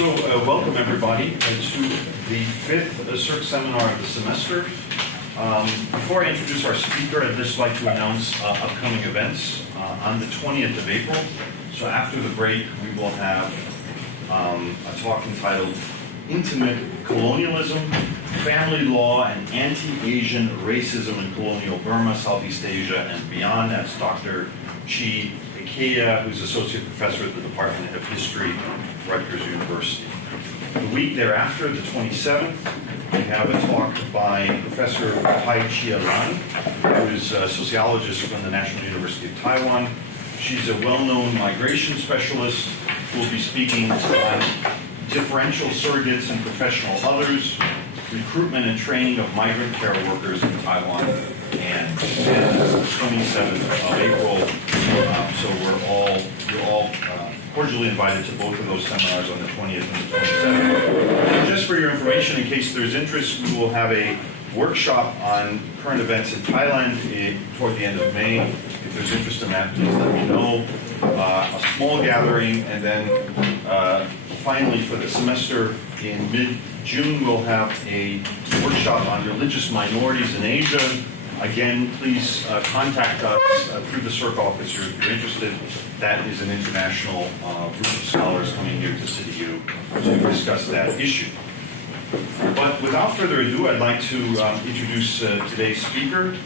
Welcome everybody to the fifth Cirque seminar of the semester. Before I introduce our speaker, I'd just like to announce upcoming events on the 20th of April. So after the break, we will have a talk entitled Intimate Colonialism, Family Law, and Anti-Asian Racism in Colonial Burma, Southeast Asia, and Beyond. That's Dr. Chi Ikea, who's Associate Professor at the Department of History, Rutgers University. The week thereafter, the 27th, we have a talk by Professor Tai Chia Lan, who is a sociologist from the National University of Taiwan. She's a well-known migration specialist who will be speaking on differential surrogates and professional others, recruitment and training of migrant care workers in Taiwan, and the 27th of April. So you're all cordially invited to both of those seminars on the 20th and the 27th. Just for your information, in case there's interest, we will have a workshop on current events in Thailand toward the end of May. If there's interest in that, please let me know. A small gathering, and then finally for the semester in mid-June, we'll have a workshop on religious minorities in Asia. Again, please contact us through the Cirque office if you're interested. That is an international group of scholars coming here to CityU to discuss that issue. But without further ado, I'd like to introduce today's speaker,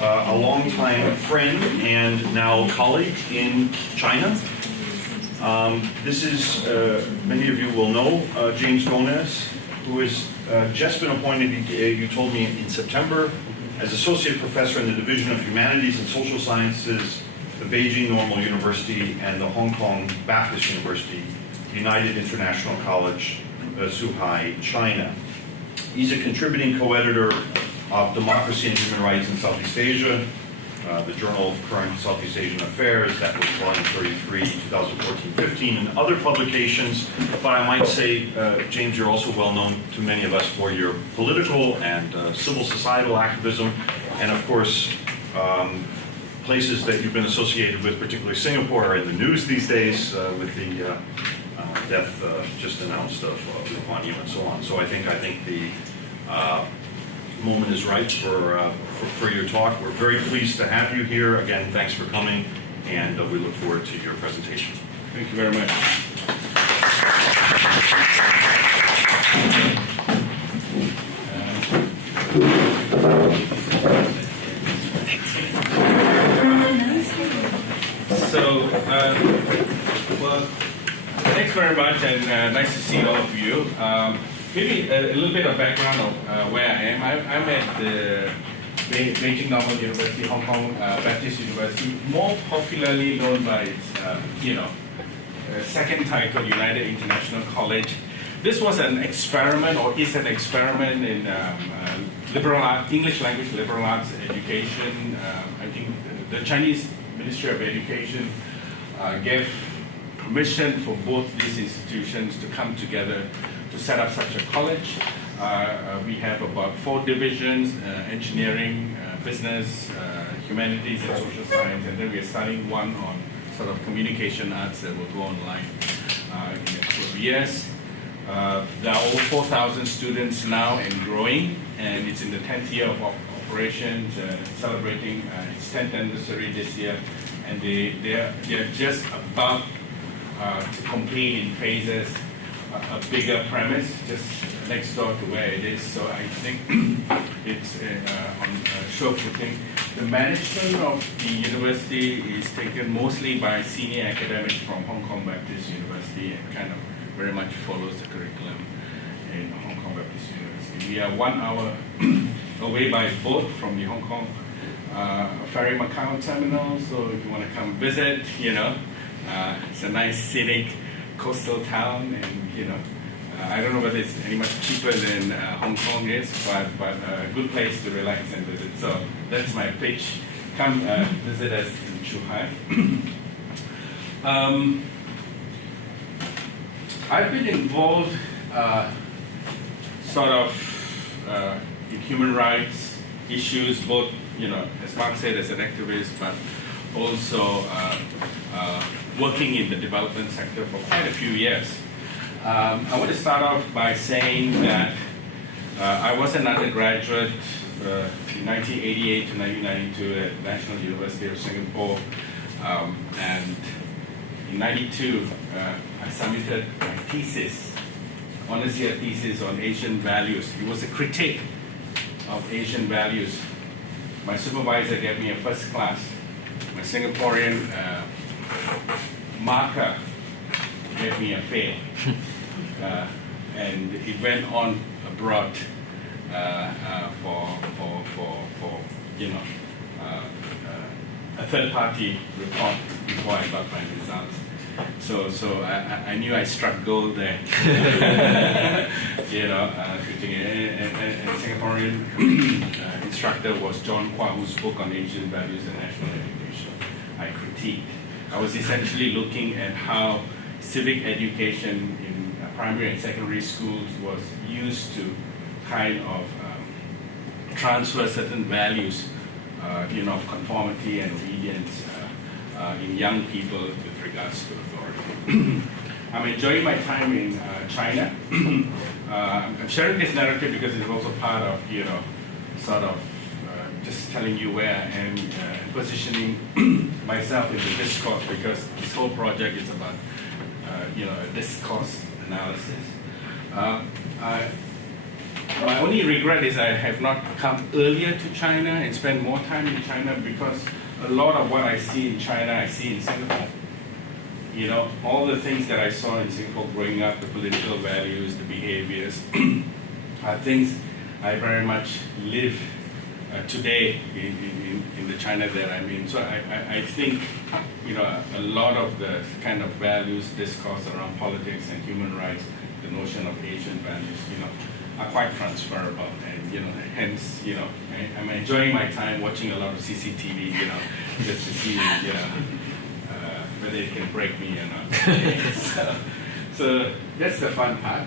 a longtime friend and now colleague in China. This is, many of you will know, James Gomez, who has just been appointed, you told me, in September, as Associate Professor in the Division of Humanities and Social Sciences, the Beijing Normal University, and the Hong Kong Baptist University, United International College, Zhuhai, China. He's a contributing co-editor of Democracy and Human Rights in Southeast Asia, the Journal of Current Southeast Asian Affairs, that was volume 33, 2014-15, and other publications. But I might say, James, you're also well known to many of us for your political and civil societal activism, and of course, places that you've been associated with, particularly Singapore, are in the news these days with the death just announced of Lee Kuan Yew and so on. So I think the moment is right for your talk. We're very pleased to have you here. Again, thanks for coming, and we look forward to your presentation. Thank you very much. Well, thanks very much, and nice to see all of you. Maybe a little bit of background of where I am. I'm at the Beijing Normal University, Hong Kong Baptist University, more popularly known by its second title, United International College. This was an experiment, or is an experiment in liberal art, English language liberal arts education. I think the Chinese Ministry of Education gave permission for both these institutions to come together to set up such a college. We have about 4 divisions, engineering, business, humanities, and social science, and then we are starting one on sort of communication arts that will go online in a couple of years. There are over 4,000 students now and growing, and it's in the 10th year of operations, celebrating its 10th anniversary this year, and they're just about to complete in phases a bigger premise just next door to where it is. So I think it's on sure footing. The management of the university is taken mostly by senior academics from Hong Kong Baptist University, and kind of very much follows the curriculum in Hong Kong Baptist University. We are 1 hour away by boat from the Hong Kong Ferry Macau terminal, so if you want to come visit, it's a nice scenic coastal town, and I don't know whether it's any much cheaper than Hong Kong is, but a good place to relax and visit. So that's my pitch. Come visit us in Zhuhai. I've been involved in human rights issues, both as Mark said, as an activist, but also working in the development sector for quite a few years. I want to start off by saying that I was an undergraduate in 1988 to 1992 at National University of Singapore, and in 92 I submitted my thesis, honors year thesis on Asian values. It was a critique of Asian values. My supervisor gave me a first class. My Singaporean marker gave me a fail. And it went on abroad for a third party report before I got my results. So I knew I struck gold there. And Singaporean instructor was John Kwa, whose book on Asian values and national education I critiqued. I was essentially looking at how civic education in primary and secondary schools was used to kind of transfer certain values, of conformity and obedience in young people with regards to authority. I'm enjoying my time in China. I'm sharing this narrative because it's also part of, just telling you where I am, positioning myself in the discourse, because this whole project is about, a discourse analysis. My only regret is I have not come earlier to China and spent more time in China, because a lot of what I see in China, I see in Singapore. All the things that I saw in Singapore growing up, the political values, the behaviors, are things I very much live today in the China that I'm in. So I think, a lot of the kind of values, discourse around politics and human rights, the notion of Asian values, are quite transferable. And, hence, I'm enjoying my time watching a lot of CCTV, just to see, whether it can break me or not. so that's the fun part.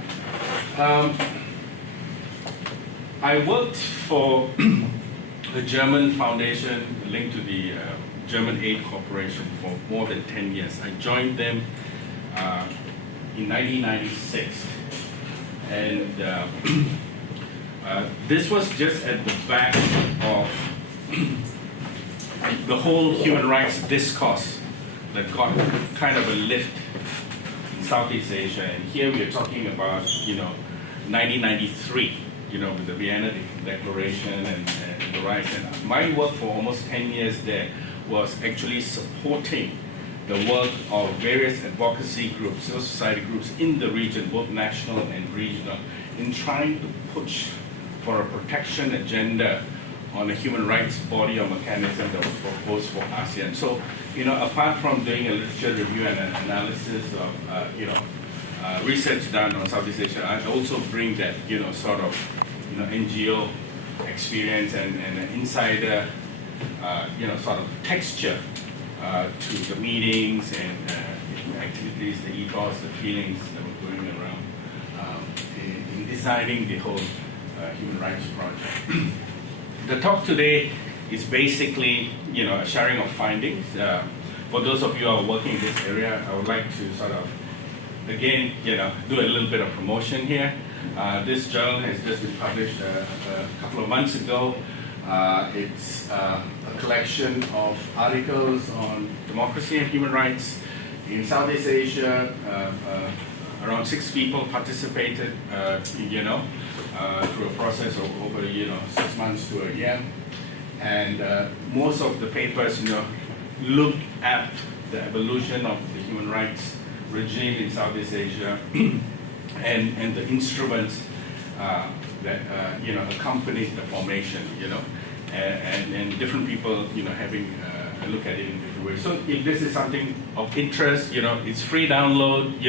I worked for a German foundation linked to the German Aid Corporation for more than 10 years. I joined them in 1996. And this was just at the back of the whole human rights discourse that got kind of a lift in Southeast Asia. And here we are talking about, 1993, with the Vienna Declaration and the rights. And my work for almost 10 years there was actually supporting the work of various advocacy groups, civil society groups in the region, both national and regional, in trying to push for a protection agenda on a human rights body or mechanism that was proposed for ASEAN. So, apart from doing a literature review and an analysis of, research done on Southeast Asia, I also bring that, NGO experience and an insider, sort of texture to the meetings and activities, the ethos, the feelings that were going around in designing the whole human rights project. The talk today is basically, a sharing of findings. For those of you who are working in this area, I would like to sort of, again, do a little bit of promotion here. This journal has just been published a couple of months ago. It's a collection of articles on democracy and human rights in Southeast Asia. Around 6 people participated, through a process of over, 6 months to a year. And most of the papers, look at the evolution of the human rights regime in Southeast Asia and the instruments that accompanied the formation, and different people, having a look at it in different ways. So if this is something of interest, it's free download,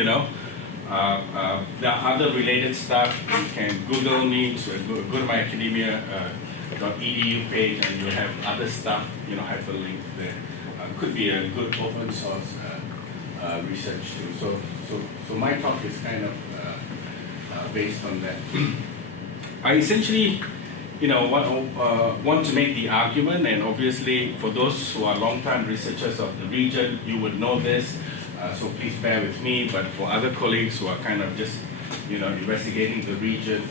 there are other related stuff. You can Google me, so go to my academia.edu page, and you'll have other stuff, hyperlinked there. Could be a good open source research too. So my talk is kind of based on that. I essentially, want to make the argument, and obviously for those who are long-time researchers of the region, you would know this. So please bear with me, but for other colleagues who are kind of just, investigating the region,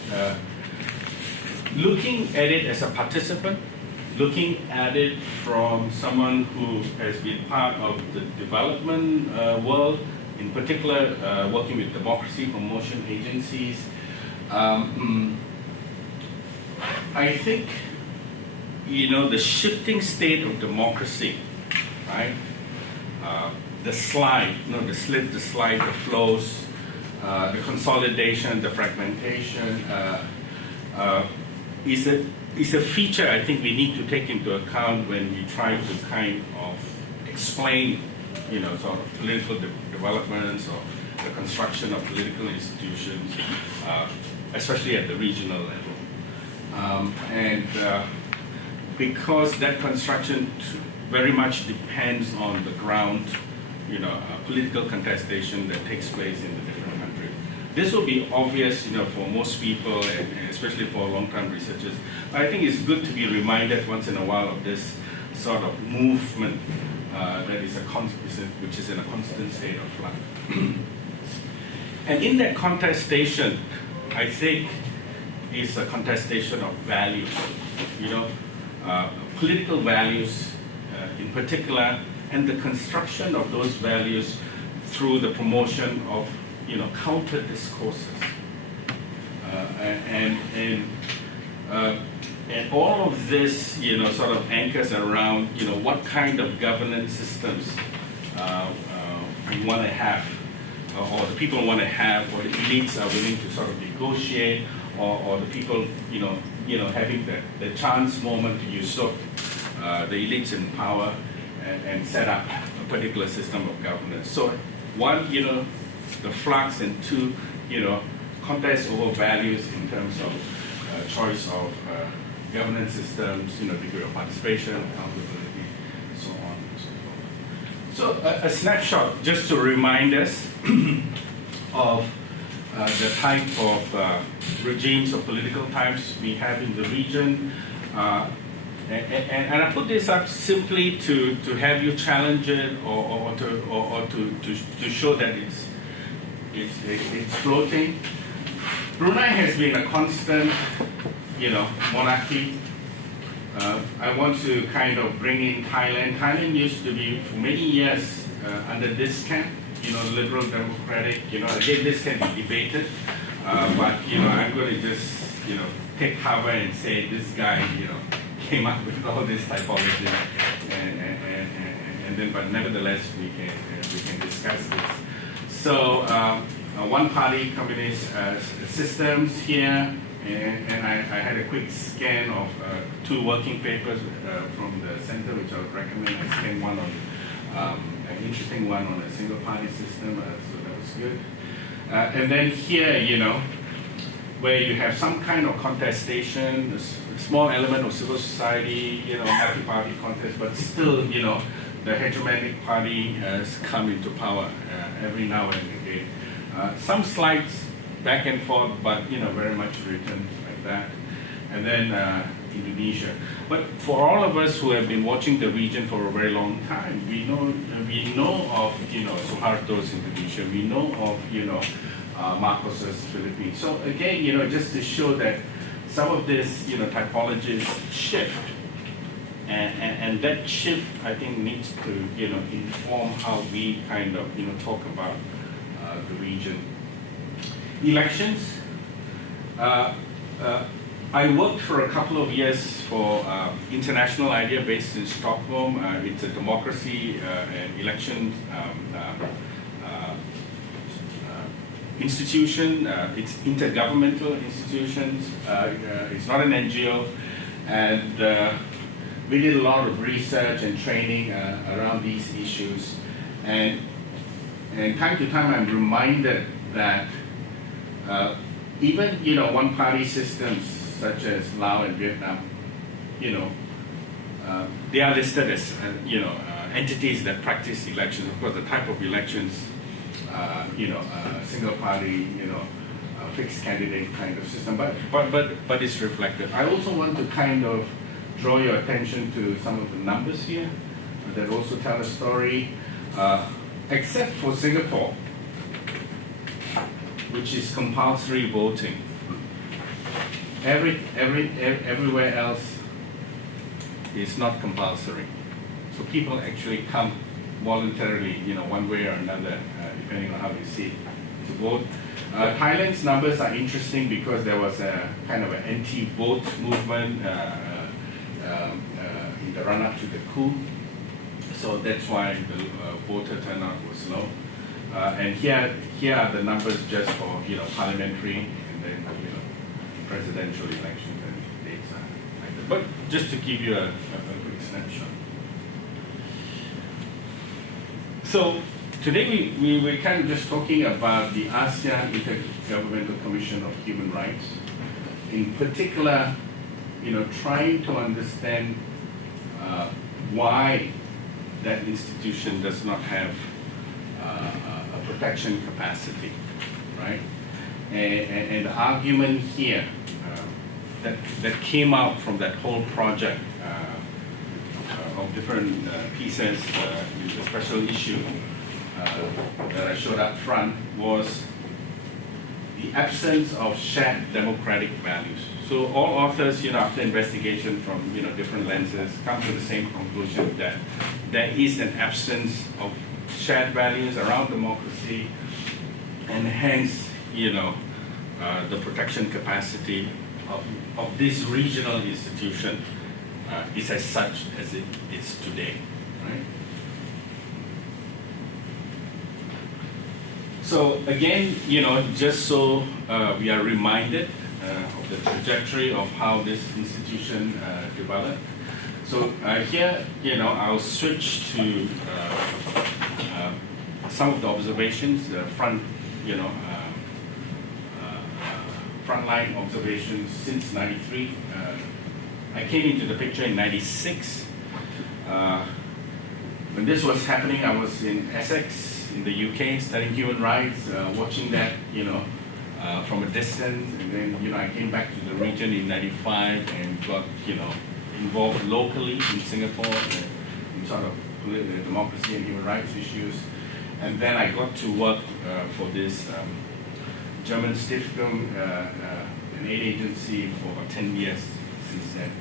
looking at it as a participant, looking at it from someone who has been part of the development world, in particular working with democracy promotion agencies, I think, the shifting state of democracy, right? The slide, the slip, the slide, the flows, the consolidation, the fragmentation is a feature I think we need to take into account when we try to kind of explain, sort of political developments or the construction of political institutions, especially at the regional level. Because that construction very much depends on the ground, political contestation that takes place in the different countries. This will be obvious, for most people, and especially for long-term researchers. But I think it's good to be reminded once in a while of this sort of movement that is which is in a constant state of flux. And in that contestation, I think is a contestation of values, political values in particular, and the construction of those values through the promotion of, counter discourses. And all of this, sort of anchors around, what kind of governance systems we want to have, or the people want to have, or the elites are willing to sort of negotiate, or the people, having the chance moment to usurp the elites in power and set up a particular system of governance. So one, the flux, and two, contest over values in terms of choice of governance systems, degree of participation, accountability, so on and so forth. So a snapshot just to remind us of the type of regimes or political types we have in the region. And I put this up simply to have you challenge it or to show that it's floating. Brunei has been a constant, monarchy. I want to kind of bring in Thailand. Thailand used to be for many years under this camp, liberal democratic. Again, this can be debated, but I'm going to just take cover and say this guy, came up with all this typology, and then, but nevertheless, we can discuss this. So, one-party communist systems here, and I had a quick scan of two working papers from the center, which I would recommend. I scanned one on an interesting one on a single-party system, so that was good. And then here, where you have some kind of contestation, a small element of civil society, multi-party contest, but still, the hegemonic party has come into power every now and again. Some slides back and forth, but very much written like that. And then Indonesia. But for all of us who have been watching the region for a very long time, we know of Suharto's Indonesia. We know of Marcos's Philippines. So again, just to show that some of this, typologies shift, and that shift, I think, needs to, inform how we kind of, talk about the region. Elections. I worked for a couple of years for International Idea based in Stockholm. It's a democracy and elections institution. It's intergovernmental institutions. It's not an NGO, and we did a lot of research and training around these issues. And time to time, I'm reminded that even one-party systems such as Laos and Vietnam, they are listed as entities that practice elections. Of course, the type of elections, single party, fixed candidate kind of system, but it's reflected. I also want to kind of draw your attention to some of the numbers here that also tell a story. except for Singapore, which is compulsory voting. Everywhere else is not compulsory. So people actually come voluntarily, one way or another, depending on how you see it, to vote. Thailand's numbers are interesting because there was a kind of an anti-vote movement in the run-up to the coup. So that's why the voter turnout was low. And here are the numbers just for parliamentary and then presidential elections and dates are like that. But just to give you a quick snapshot. So today we were kind of just talking about the ASEAN Intergovernmental Commission of Human Rights. In particular, trying to understand why that institution does not have a protection capacity, right? And the argument here that came out from that whole project of different pieces, the special issue that I showed up front was the absence of shared democratic values. So all authors, after investigation from different lenses, come to the same conclusion that there is an absence of shared values around democracy, and hence, the protection capacity of this regional institution is as such as it is today, right? So again, just so we are reminded of the trajectory of how this institution developed. So here, I'll switch to some of the observations, frontline observations since '93. I came into the picture in '96. When this was happening, I was in Essex, in the UK, studying human rights, watching that, from a distance, and then, I came back to the region in '95 and got, involved locally in Singapore in sort of democracy and human rights issues. And then I got to work for this German Stiftung, an aid agency, for about 10 years since then.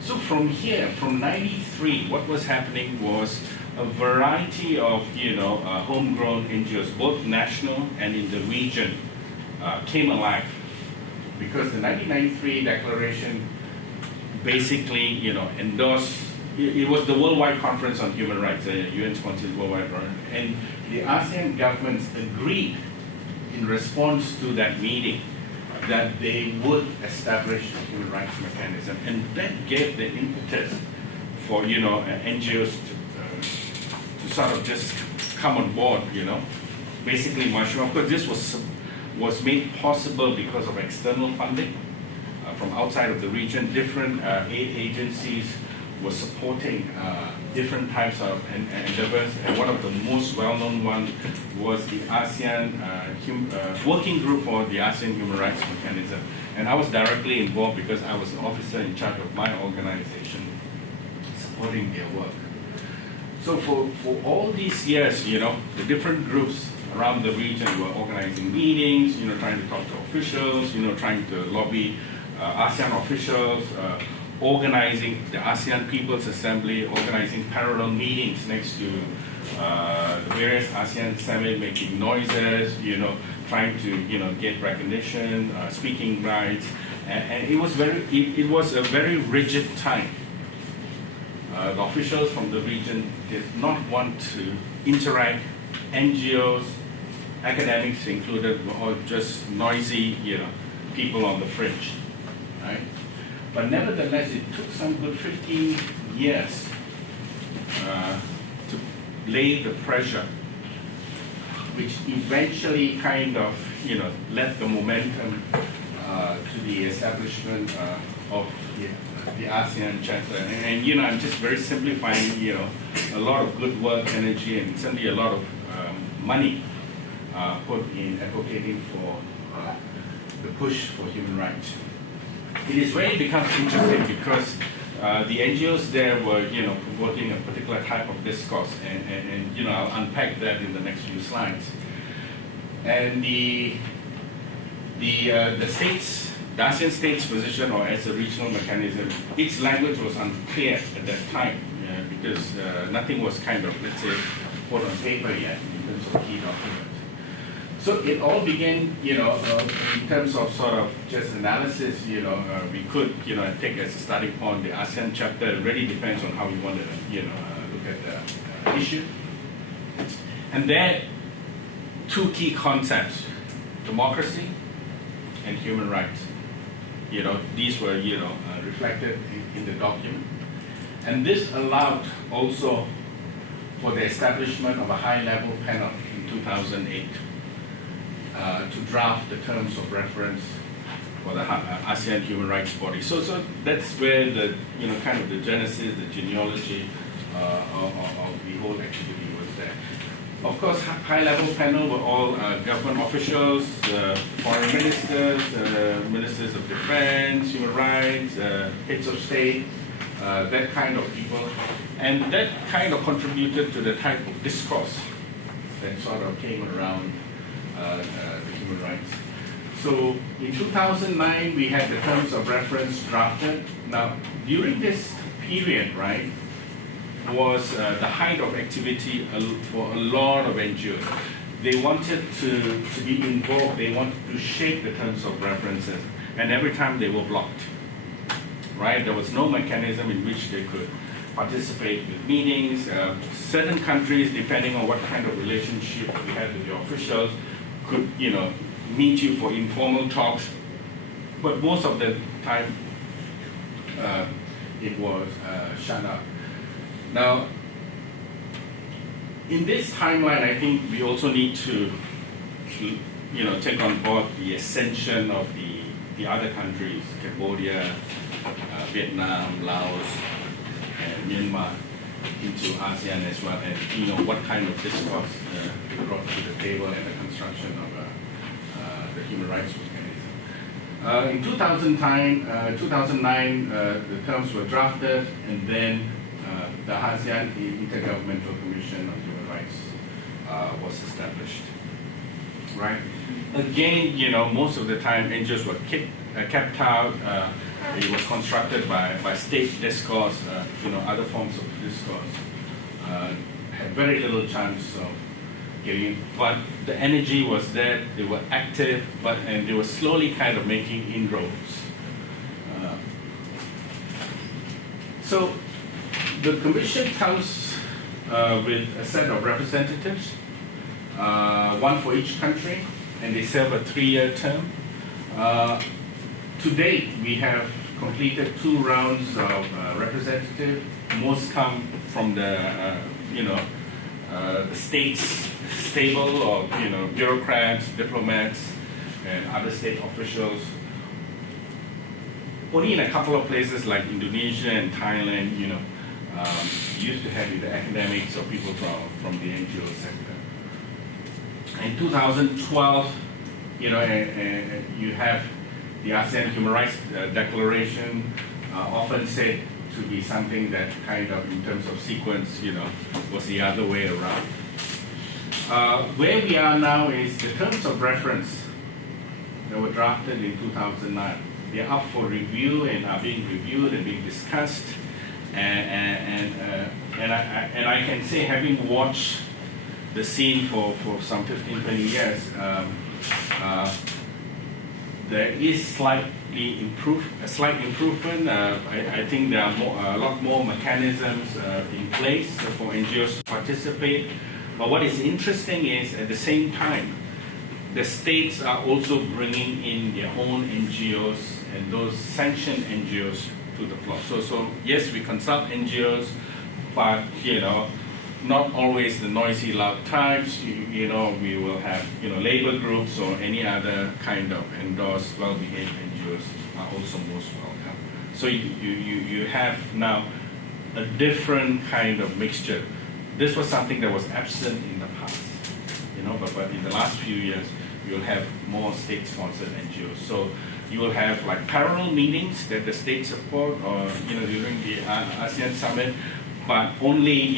So from here, from '93, what was happening was a variety of, homegrown NGOs, both national and in the region, came alive. Because the 1993 declaration basically, endorsed, it was the Worldwide Conference on Human Rights, the UN-sponsored Worldwide Conference, and the ASEAN governments agreed in response to that meeting that they would establish a human rights mechanism, and that gave the impetus for NGOs to sort of just come on board, basically mushroom. Of course, this was made possible because of external funding from outside of the region. Different aid agencies were supporting different types of endeavors, and one of the most well-known ones was the ASEAN Working Group for the ASEAN Human Rights Mechanism. And I was directly involved because I was an officer in charge of my organization supporting their work. So for all these years, the different groups around the region were organizing meetings, trying to talk to officials, trying to lobby ASEAN officials, organizing the ASEAN People's Assembly, organizing parallel meetings next to the various ASEAN summits, making noises, trying to get recognition, speaking rights, and it was a very rigid time. The officials from the region did not want to interact. NGOs, academics included, were all just noisy, people on the fringe, right? But nevertheless, it took some good 15 years to lay the pressure, which eventually kind of, led the momentum to the establishment of the ASEAN Charter. And I'm just very simplifying, a lot of good work, energy, and certainly a lot of money put in advocating for the push for human rights. It is where it becomes interesting because the NGOs there were, promoting a particular type of discourse, and I'll unpack that in the next few slides. And the states, the ASEAN states' position, or as a regional mechanism, its language was unclear at that time, because nothing was kind of, let's say, put on paper yet in terms of key documents. So it all began, in terms of sort of just analysis, we could, take as a starting point the ASEAN chapter. It really depends on how you want to, look at the issue. And there, two key concepts: democracy and human rights. These were, reflected in the document. And this allowed also for the establishment of a high-level panel in 2008 to draft the terms of reference for the ASEAN human rights body. So that's where the, kind of the genesis, the genealogy of the whole activity was there. Of course, high-level panel were all government officials, foreign ministers, ministers of defense, human rights, heads of state, that kind of people. And that kind of contributed to the type of discourse that sort of came around the human rights. So in 2009, we had the terms of reference drafted. Now, during this period, right, was the height of activity for a lot of NGOs. They wanted to be involved, they wanted to shape the terms of references, and every time they were blocked, right? There was no mechanism in which they could participate with meetings. Certain countries, depending on what kind of relationship we had with the officials, could, meet you for informal talks, but most of the time it was shut up. Now, in this timeline, I think we also need to take on board the ascension of the other countries, Cambodia, Vietnam, Laos, and Myanmar, into ASEAN as well, and what kind of discourse they brought to the table and the construction of the human rights mechanism. In 2009, the terms were drafted, and then the ASEAN Intergovernmental Commission on Human Rights was established. Right? Again, most of the time NGOs were kept out. It was constructed by state discourse, other forms of discourse. Had very little chance of getting in. But the energy was there, they were active, and they were slowly kind of making inroads. So the commission comes with a set of representatives, one for each country, and they serve a 3-year term. To date, we have completed 2 rounds of representatives. Most come from the, the states stable, or bureaucrats, diplomats, and other state officials. Only in a couple of places like Indonesia and Thailand, used to have either academics or people from the NGO sector. In 2012, you have the ASEAN Human Rights Declaration, often said to be something that kind of, in terms of sequence, was the other way around. Where we are now is the terms of reference that were drafted in 2009. They are up for review and are being reviewed and being discussed. And I can say, having watched the scene for some 15, 20 years, there is a slight improvement. I think there are a lot more mechanisms in place for NGOs to participate. But what is interesting is, at the same time, the states are also bringing in their own NGOs and those sanctioned NGOs to the floor. So yes, we consult NGOs, but not always the noisy, loud types. We will have labor groups or any other kind of endorsed, well-behaved NGOs are also most welcome. So you have now a different kind of mixture. This was something that was absent in the past, but in the last few years, you'll have more state-sponsored NGOs. So you will have like parallel meetings that the states support, or during the ASEAN summit, but only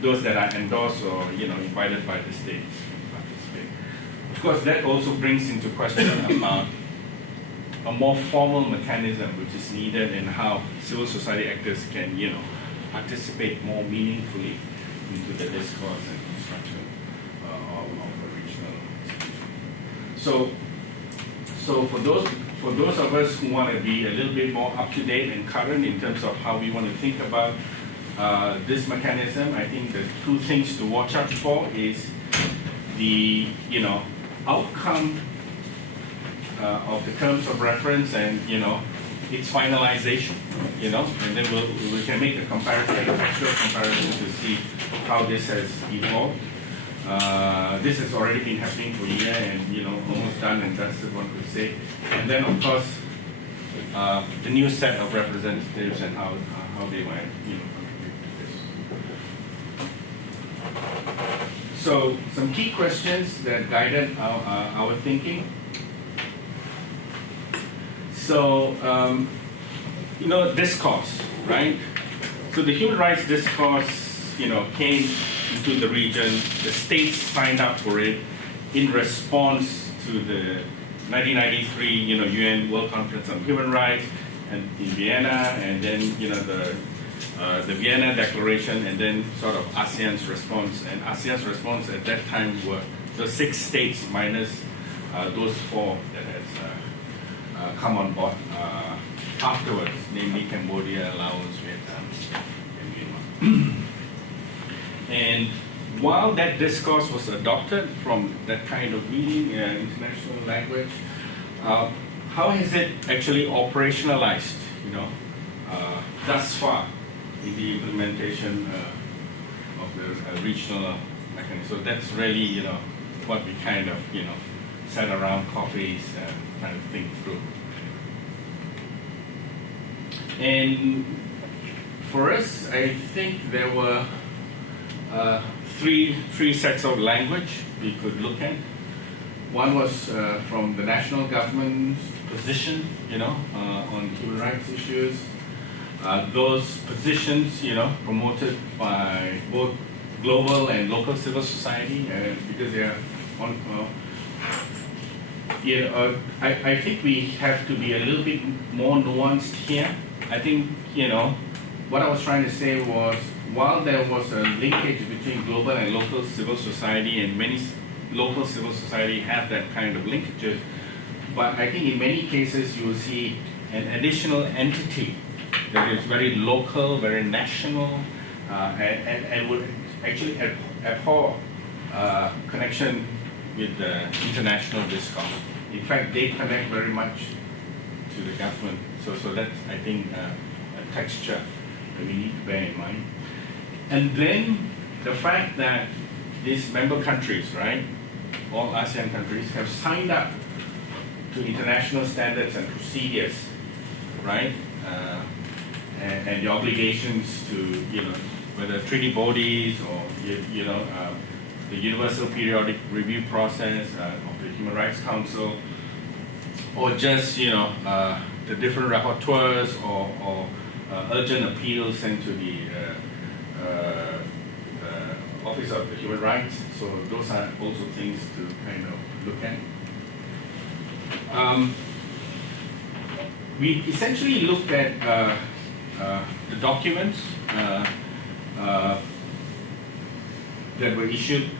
those that are endorsed or invited by the states participate. Of course, that also brings into question about a more formal mechanism which is needed in how civil society actors can participate more meaningfully into the discourse and construction of a regional institution. So for those of us who want to be a little bit more up to date and current in terms of how we want to think about this mechanism, I think the two things to watch out for is the outcome of the terms of reference and its finalization, and then we can make a comparison, a textual comparison to see how this has evolved. This has already been happening for a year and almost done and dusted, one could say. And then of course the new set of representatives and how they might contribute to this. So some key questions that guided our thinking. So, discourse, right? So the human rights discourse, came into the region. The states signed up for it in response to the 1993, UN World Conference on Human Rights, and in Vienna, and then the Vienna Declaration, and then sort of ASEAN's response. And ASEAN's response at that time were the 6 states minus those 4 that has come on board afterwards, namely Cambodia, Laos, Vietnam, and Myanmar. And while that discourse was adopted from that kind of meaning, international language, how has it actually operationalized, thus far in the implementation of the regional mechanism? So that's really, what we kind of, sat around coffees trying to think through. And for us, I think there were three sets of language we could look at. One was from the national government's position, on human rights issues. Those positions, promoted by both global and local civil society, because they are on. I think we have to be a little bit more nuanced here. I think, what I was trying to say was, while there was a linkage between global and local civil society, and many local civil society have that kind of linkages, but I think in many cases you will see an additional entity that is very local, very national, and would actually abhor connection with the international discourse. In fact, they connect very much to the government. So that's, I think, a texture that we need to bear in mind. And then the fact that these member countries, right, all ASEAN countries, have signed up to international standards and procedures, right, and the obligations to, whether treaty bodies or, the Universal Periodic Review process of the Human Rights Council, or just, the different rapporteurs or urgent appeals sent to the Office of the Human Rights. So those are also things to kind of look at. We essentially looked at the documents that were issued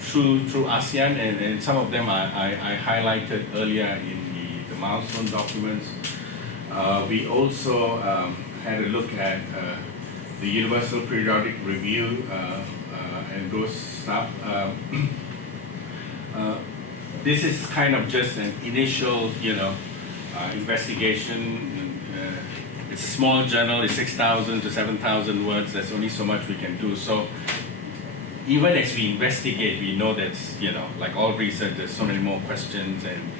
through ASEAN, and some of them I highlighted earlier in the milestone documents. We also had a look at the Universal Periodic Review and those stuff. This is kind of just an initial, investigation. It's a small journal. It's 6,000 to 7,000 words. There's only so much we can do. So even as we investigate, we know that, like all research, there's so many more questions, and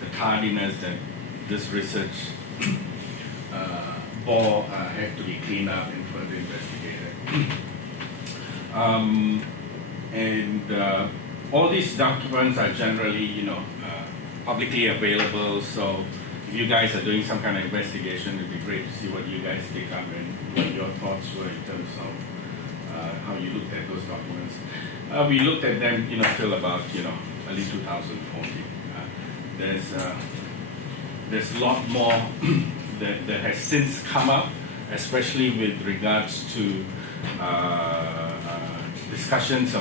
the tardiness that this research bore had to be cleaned up and further investigated. And all these documents are generally, publicly available. So if you guys are doing some kind of investigation, it'd be great to see what you guys pick up and what your thoughts were in terms of how you looked at those documents. We looked at them, till about, early 2014. There's a lot more that has since come up, especially with regards to discussions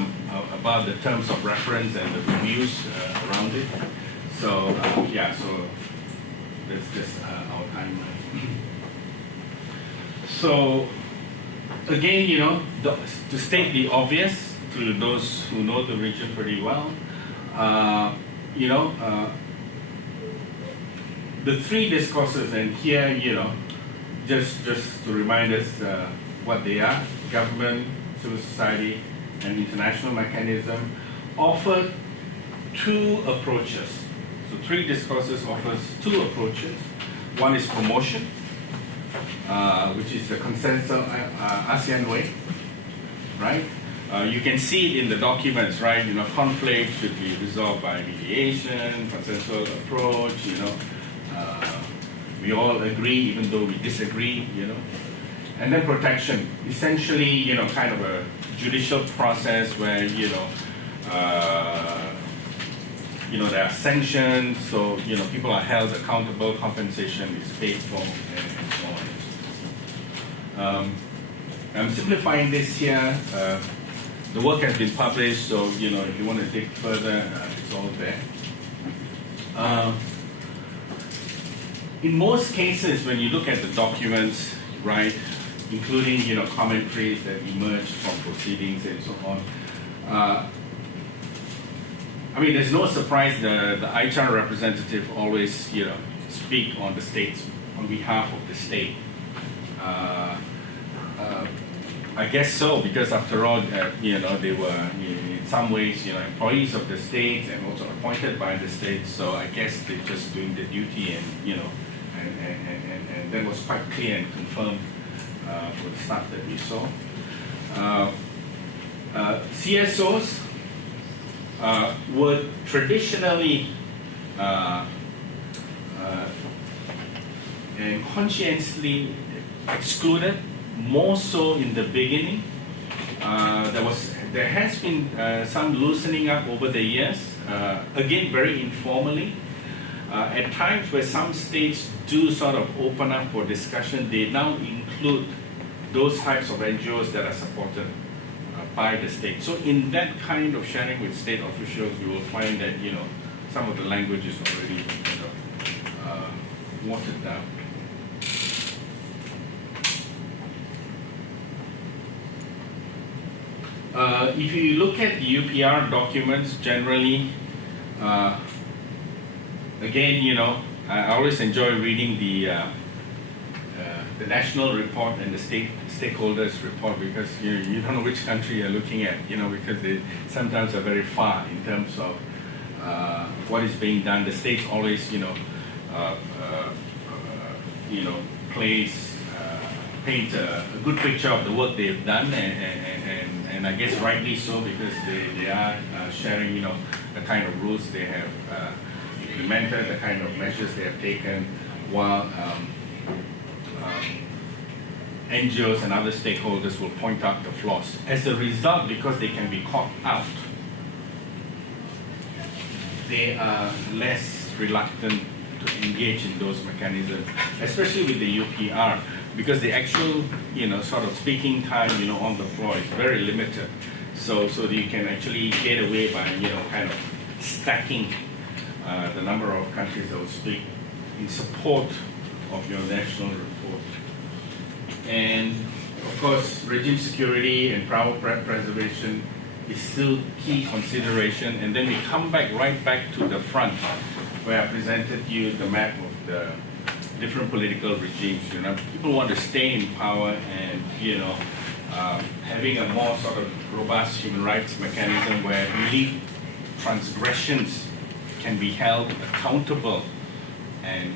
about the terms of reference and the reviews around it. So so that's just our timeline. So again, to state the obvious to those who know the region pretty well, the three discourses, and here, just to remind us what they are: government, civil society, and international mechanism, offer two approaches. So three discourses offers two approaches. One is promotion, which is the consensus ASEAN way, right? You can see it in the documents, right? Conflict should be resolved by mediation, consensual approach, we all agree even though we disagree, And then protection, essentially, kind of a judicial process where, there are sanctions, so, people are held accountable, compensation is paid for, and so on. I'm simplifying this here. The work has been published, so, if you want to dig further, it's all there. In most cases, when you look at the documents, right, including, commentaries that emerged from proceedings and so on, there's no surprise the ICHR representative always, speak on the states, on behalf of the state. I guess so, because after all, they were in some ways, employees of the states and also appointed by the states. So I guess they're just doing the duty, and and that was quite clear and confirmed for the stuff that we saw. CSOs were traditionally and conscientiously excluded, more so in the beginning. There has been some loosening up over the years, again very informally. At times where some states do sort of open up for discussion, they now include those types of NGOs that are supported by the state. So in that kind of sharing with state officials, you will find that some of the language is already watered down. If you look at the UPR documents generally, again, I always enjoy reading the national report and the stakeholders report, because you don't know which country you're looking at, because they sometimes are very far in terms of what is being done. The states always, paint a good picture of the work they've done, and I guess rightly so, because they are sharing, the kind of rules they have implemented, the kind of measures they have taken, while NGOs and other stakeholders will point out the flaws. As a result, because they can be caught out, they are less reluctant to engage in those mechanisms, especially with the UPR, because the actual, sort of speaking time, on the floor is very limited. So you can actually get away by, kind of stacking the number of countries that will speak in support of your national report. And of course, regime security and power preservation is still key consideration. And then we come right back to the front, where I presented you the map of the different political regimes. People want to stay in power, and having a more sort of robust human rights mechanism where really transgressions can be held accountable and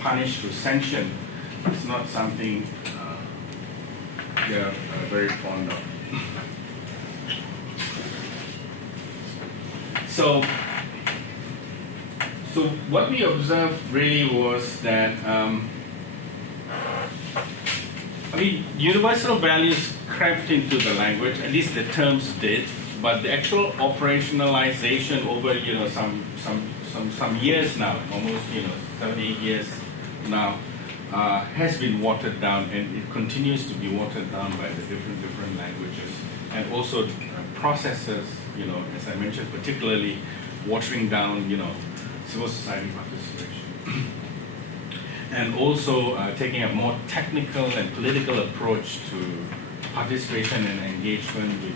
punished through sanction is not something they're very fond of. So So what we observed really was that, universal values crept into the language, at least the terms did, but the actual operationalization over, some years now, almost, 7, 8 years now, has been watered down, and it continues to be watered down by the different languages, and also processes, as I mentioned, particularly watering down, civil society participation, and also taking a more technical and political approach to participation and engagement with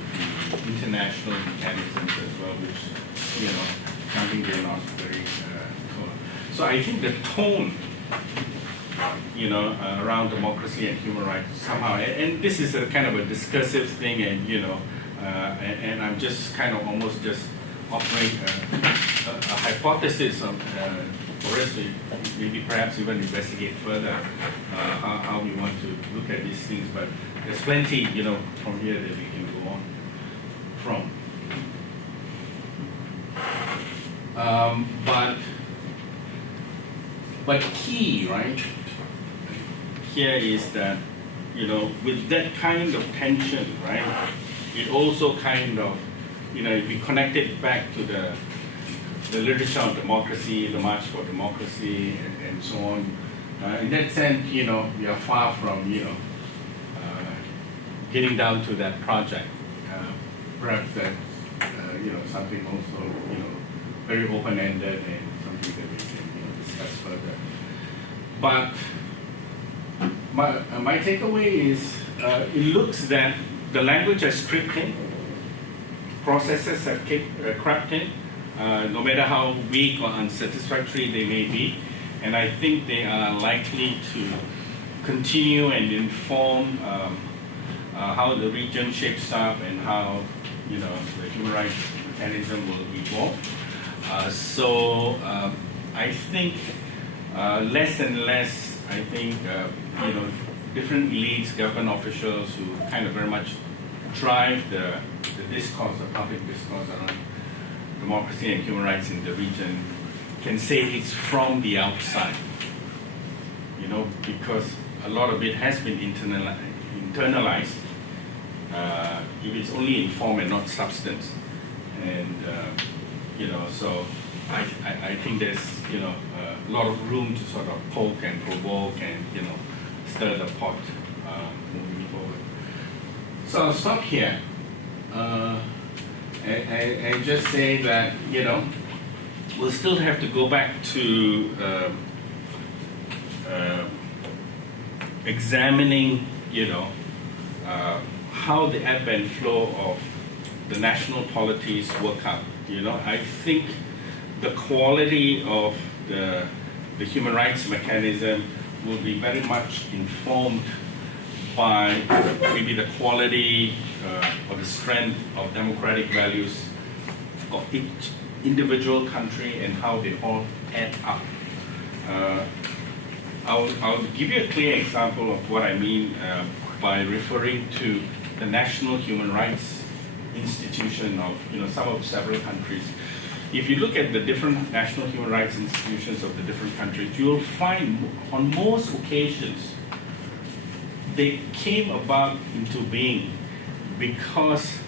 the international mechanisms as well, which, something they're not very cool. So I think the tone, around democracy and human rights somehow, and this is a kind of a discursive thing, and and I'm just kind of almost just offering a hypothesis of, for us to maybe perhaps even investigate further how we want to look at these things. But there's plenty, from here that we can go on from. But key, right, here is that, with that kind of tension, right, it also kind of, if we connect it back to the literature on democracy, the March for Democracy, and so on, in that sense, we are far from, getting down to that project. Perhaps that's, something also, very open-ended and something that we can, discuss further. But my takeaway is, it looks that the language has crept in, processes have crept in, no matter how weak or unsatisfactory they may be, and I think they are likely to continue and inform how the region shapes up and how, the human rights mechanism will evolve. I think less and less, I think, different leads, government officials who kind of very much drive the discourse, the public discourse around democracy and human rights in the region can say it's from the outside, because a lot of it has been internalized, if it's only in form and not substance. And, so I think there's, a lot of room to sort of poke and provoke and, stir the pot moving forward. So I'll stop here and just say that, we'll still have to go back to examining, how the ebb and flow of the national polities work out. I think the quality of the human rights mechanism will be very much informed by maybe the quality or the strength of democratic values of each individual country and how they all add up. I'll give you a clear example of what I mean by referring to the National Human Rights Institution of several countries. If you look at the different national human rights institutions of the different countries, you'll find on most occasions they came about into being because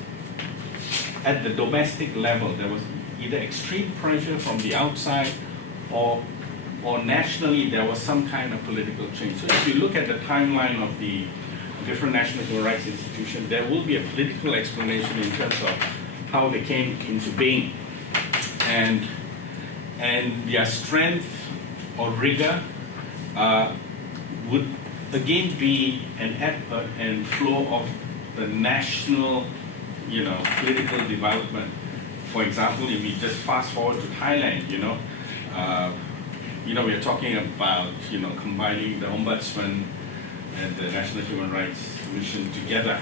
at the domestic level there was either extreme pressure from the outside or nationally there was some kind of political change. So if you look at the timeline of the different national human rights institutions, there will be a political explanation in terms of how they came into being. And their strength or rigor would again be an ebb and flow of the national, political development. For example, if we just fast forward to Thailand, we are talking about, combining the Ombudsman and the National Human Rights Commission together,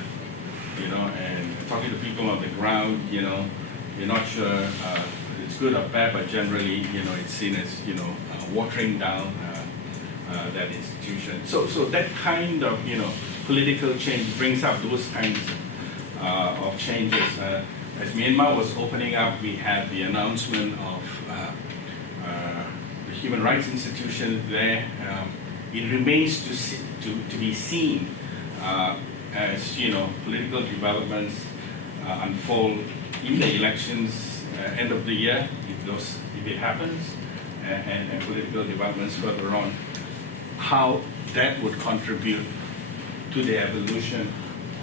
and talking to people on the ground, you're not sure it's good or bad, but generally, it's seen as, watering down that institution. So that kind of, political change brings up those kinds of changes. As Myanmar was opening up, we had the announcement of human rights institutions there, it remains to be seen as political developments unfold in the elections end of the year, if it happens, and political developments further on, how that would contribute to the evolution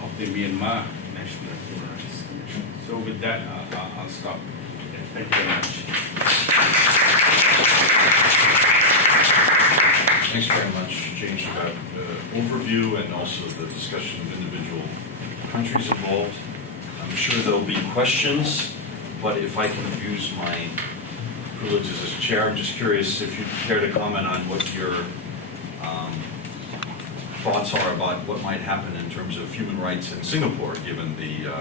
of the Myanmar National Human Rights Commission. So with that, I'll stop. Thank you very much. Thanks very much, James, for that overview and also the discussion of individual countries involved. I'm sure there'll be questions, but if I can use my privileges as chair, I'm just curious if you'd care to comment on what your thoughts are about what might happen in terms of human rights in Singapore, given the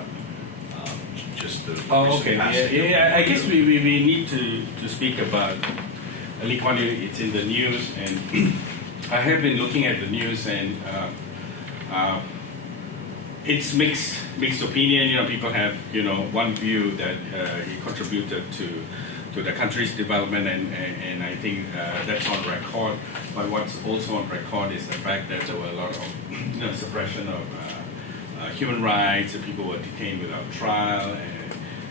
just the okay. passing Yeah. I guess we need to speak about Lee Kuan Yew. It's in the news, and I have been looking at the news, and it's mixed opinion. People have one view that he contributed to the country's development, and I think that's on record. But what's also on record is the fact that there were a lot of suppression of human rights, that people were detained without trial,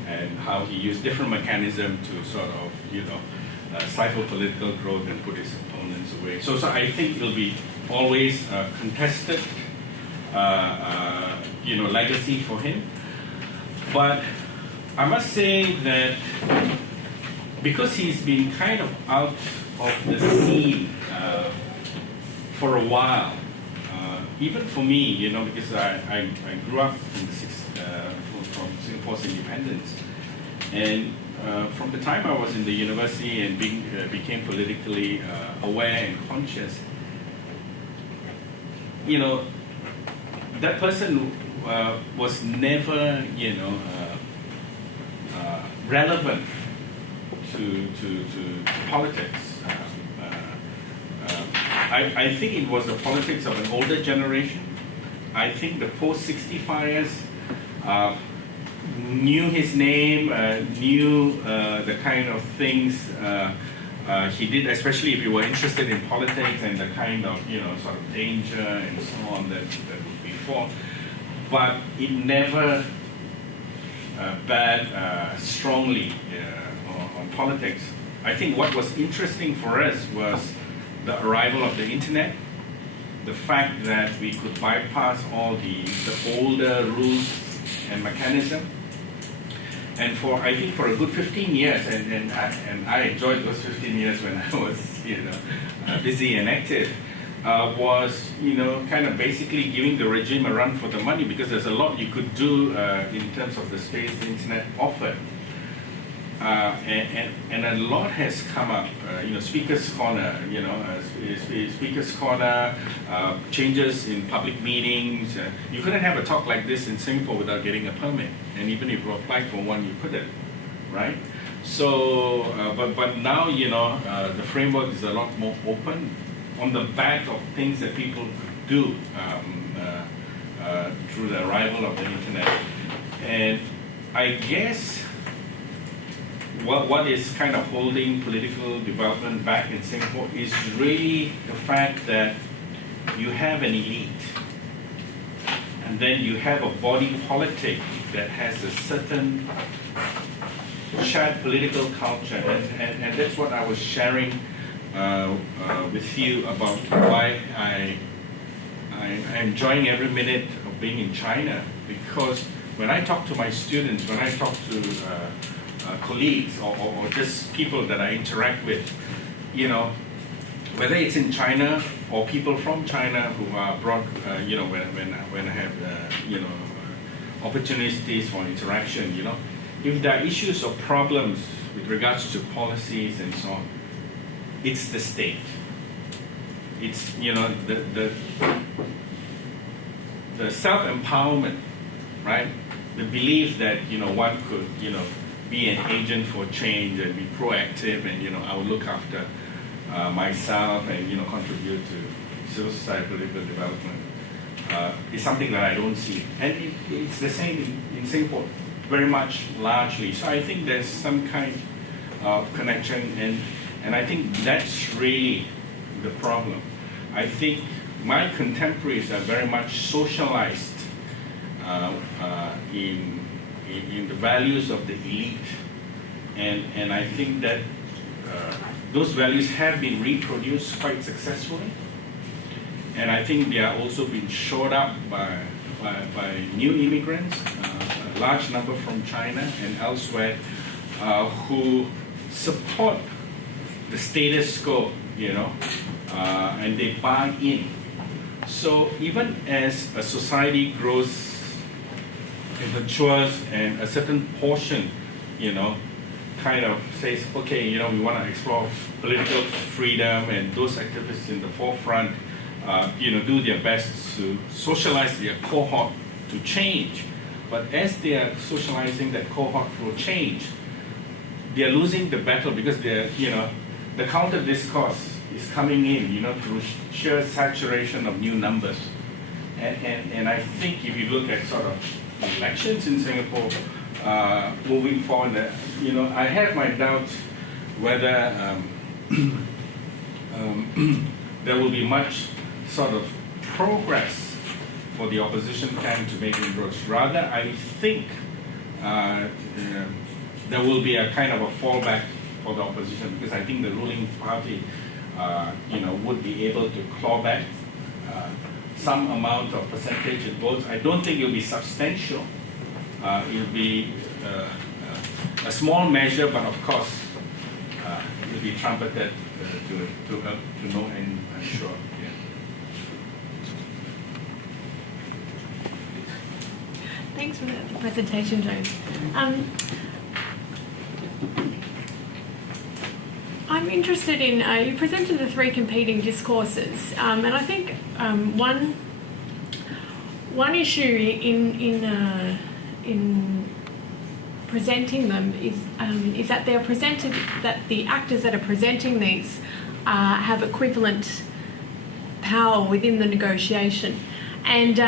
and how he used different mechanisms to sort of stifle political growth and put his opponents away. So I think it'll be always a contested legacy for him. But I must say that because he's been kind of out of the scene for a while, even for me, because I grew up in from Singapore's independence, and from the time I was in the university and became politically aware and conscious, that person was never, relevant to politics. I think it was the politics of an older generation. I think the post-65ers knew his name, knew the kind of things he did, especially if you were interested in politics and the kind of sort of danger and so on that would be fought. But it never bet strongly on politics. I think what was interesting for us was the arrival of the internet, the fact that we could bypass all the older rules and mechanism. And I think for a good 15 years, and I enjoyed those 15 years when I was busy and active, was kind of basically giving the regime a run for the money, because there's a lot you could do in terms of the space the internet offered. And a lot has come up, Speaker's Corner, Speaker's Corner, changes in public meetings. You couldn't have a talk like this in Singapore without getting a permit, and even if you applied for one, you couldn't, right? So, but now, the framework is a lot more open on the back of things that people could do through the arrival of the internet. And I guess what is kind of holding political development back in Singapore is really the fact that you have an elite, and then you have a body politic that has a certain shared political culture, and that's what I was sharing with you about why I'm enjoying every minute of being in China, because when I talk to my students, when I talk to colleagues or just people that I interact with, whether it's in China or people from China who are brought, when I have, opportunities for interaction, if there are issues or problems with regards to policies and so on, it's the state. It's, the self-empowerment, right? The belief that, one could, be an agent for change and be proactive, and I will look after myself and contribute to civil society political development is something that I don't see, and it's the same in Singapore, very much largely. So I think there's some kind of connection, And I think that's really the problem. I think my contemporaries are very much socialized in the values of the elite. And I think that those values have been reproduced quite successfully. And I think they are also being shored up by new immigrants, a large number from China and elsewhere, who support the status quo, and they buy in. So even as a society grows and matures and a certain portion, kind of says, okay, we want to explore political freedom, and those activists in the forefront, do their best to socialize their cohort to change. But as they are socializing that cohort for change, they are losing the battle because the counter discourse is coming in, through sheer saturation of new numbers. And I think if you look at sort of elections in Singapore, moving forward, I have my doubts whether there will be much sort of progress for the opposition camp to make inroads. Rather, I think there will be a kind of a fallback for the opposition, because I think the ruling party, would be able to claw back some amount of percentage in votes. I don't think it will be substantial. It will be a small measure, but of course, it will be trumpeted to no end, I'm sure. Yeah. Thanks for the presentation, James. I'm interested in, you presented the three competing discourses, and I think one issue in presenting them is that they are presented, that the actors that are presenting these have equivalent power within the negotiation. And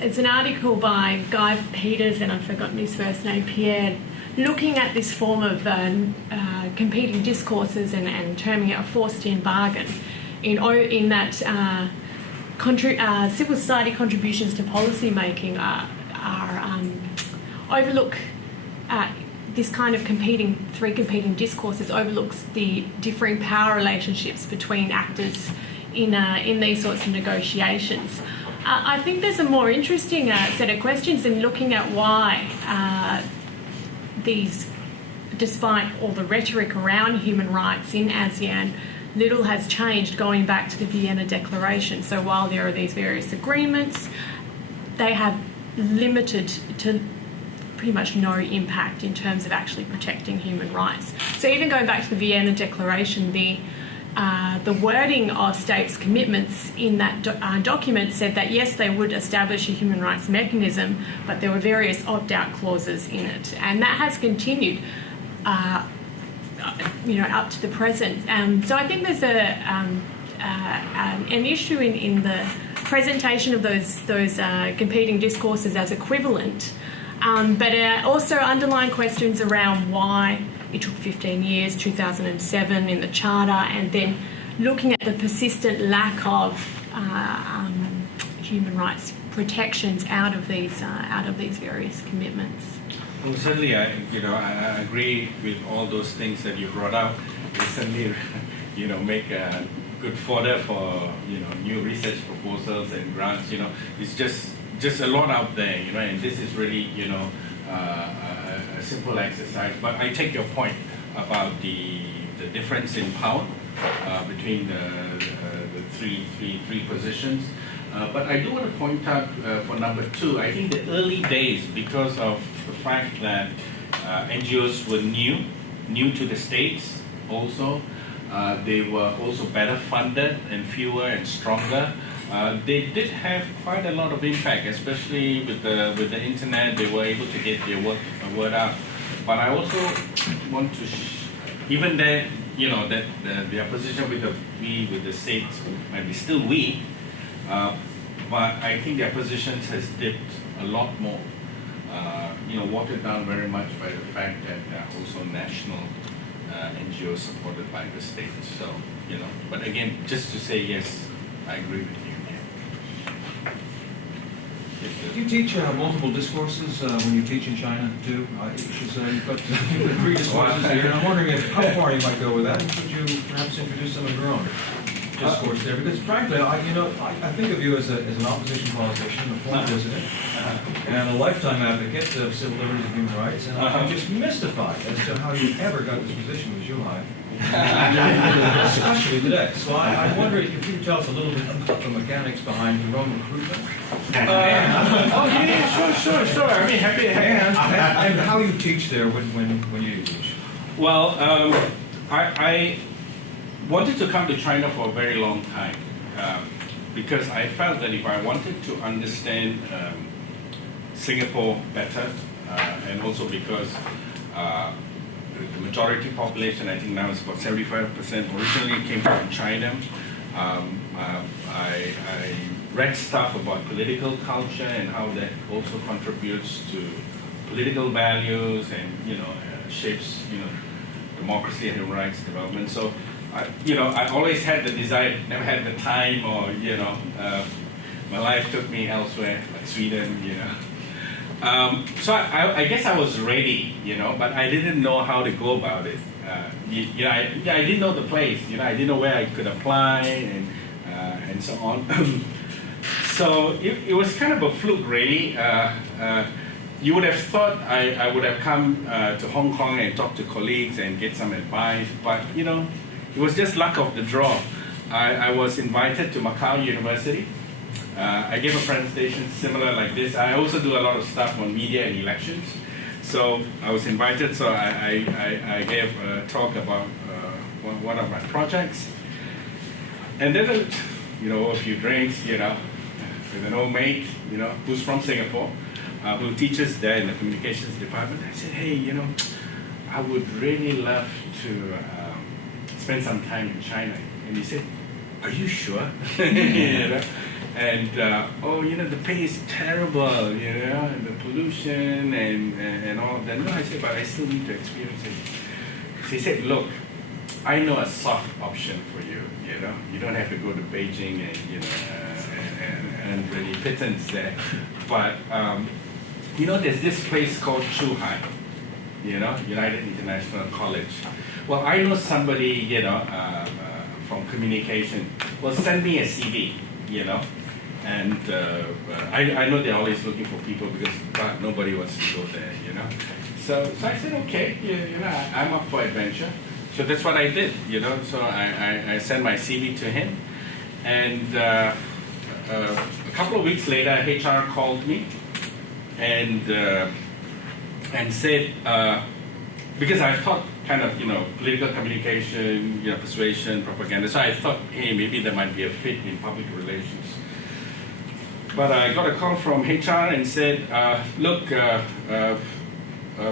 it's an article by Guy Peters, and I've forgotten his first name, Pierre, looking at this form of competing discourses and terming it a Faustian bargain in that civil society contributions to policy making are overlook this kind of three competing discourses overlooks the differing power relationships between actors in these sorts of negotiations. I think there's a more interesting set of questions in looking at why despite all the rhetoric around human rights in ASEAN, little has changed going back to the Vienna Declaration. So while there are these various agreements, they have limited to pretty much no impact in terms of actually protecting human rights. So even going back to the Vienna Declaration, the wording of states' commitments in that document said that yes, they would establish a human rights mechanism, but there were various opt-out clauses in it, and that has continued, up to the present. So I think there's an issue in the presentation of those competing discourses as equivalent, but also underlying questions around why it took 15 years, 2007 in the Charter, and then looking at the persistent lack of human rights protections out of these various commitments. Well, certainly, I agree with all those things that you brought out. They certainly, make good fodder for new research proposals and grants. It's just a lot out there, and this is really a simple exercise. But I take your point about the difference in power between the three positions. But I do want to point out for number two, I think the early days, because of the fact that NGOs were new to the States also, they were also better funded and fewer and stronger. They did have quite a lot of impact, especially with the internet. They were able to get their word out. But I also want to, even there, that the opposition with the states might be still weak, but I think their positions has dipped a lot more, watered down very much by the fact that there are also national NGOs supported by the state. So, but again, just to say yes, I agree with you. Do you teach multiple discourses when you teach in China too? You've got 3 discourses here, and I'm wondering how far you might go with that. Could you perhaps introduce some of your own discourse there? Because frankly, I think of you as an opposition politician, a former dissident, and a lifetime advocate of civil liberties and human rights, and I'm just mystified as to how you ever got this position with Zhuhai, especially today. So I wonder if you could tell us a little bit about the mechanics behind your own recruitment. Sure. I mean, happy. And how you teach there when you teach. Well, I wanted to come to China for a very long time because I felt that if I wanted to understand Singapore better, and also because the majority population, I think now is about 75%, originally came from China. I read stuff about political culture and how that also contributes to political values and shapes democracy and human rights development. So I always had the desire, never had the time, or my life took me elsewhere, like Sweden. So I guess I was ready, but I didn't know how to go about it. I didn't know the place, I didn't know where I could apply and so on. So it was kind of a fluke, really. You would have thought I would have come to Hong Kong and talk to colleagues and get some advice, but it was just luck of the draw. I was invited to Macau University. I gave a presentation similar like this. I also do a lot of stuff on media and elections. So I was invited, so I gave a talk about one of my projects. And then, a few drinks, with an old mate, who's from Singapore, who teaches there in the communications department. I said, hey, I would really love to spend some time in China. And he said, are you sure? And the pay is terrible, and the pollution and all of that. No, I said, but I still need to experience it. So he said, look, I know a soft option for you. You don't have to go to Beijing and really pittance there. But there's this place called Zhuhai, United International College. Well, I know somebody, from communication. Well, send me a CV, and I know they're always looking for people but nobody wants to go there, So I said, okay, I'm up for adventure. So that's what I did, So I sent my CV to him, and a couple of weeks later, HR called me and said, because I thought kind of, political communication, persuasion, propaganda. So I thought, hey, maybe there might be a fit in public relations. But I got a call from HR and said, look,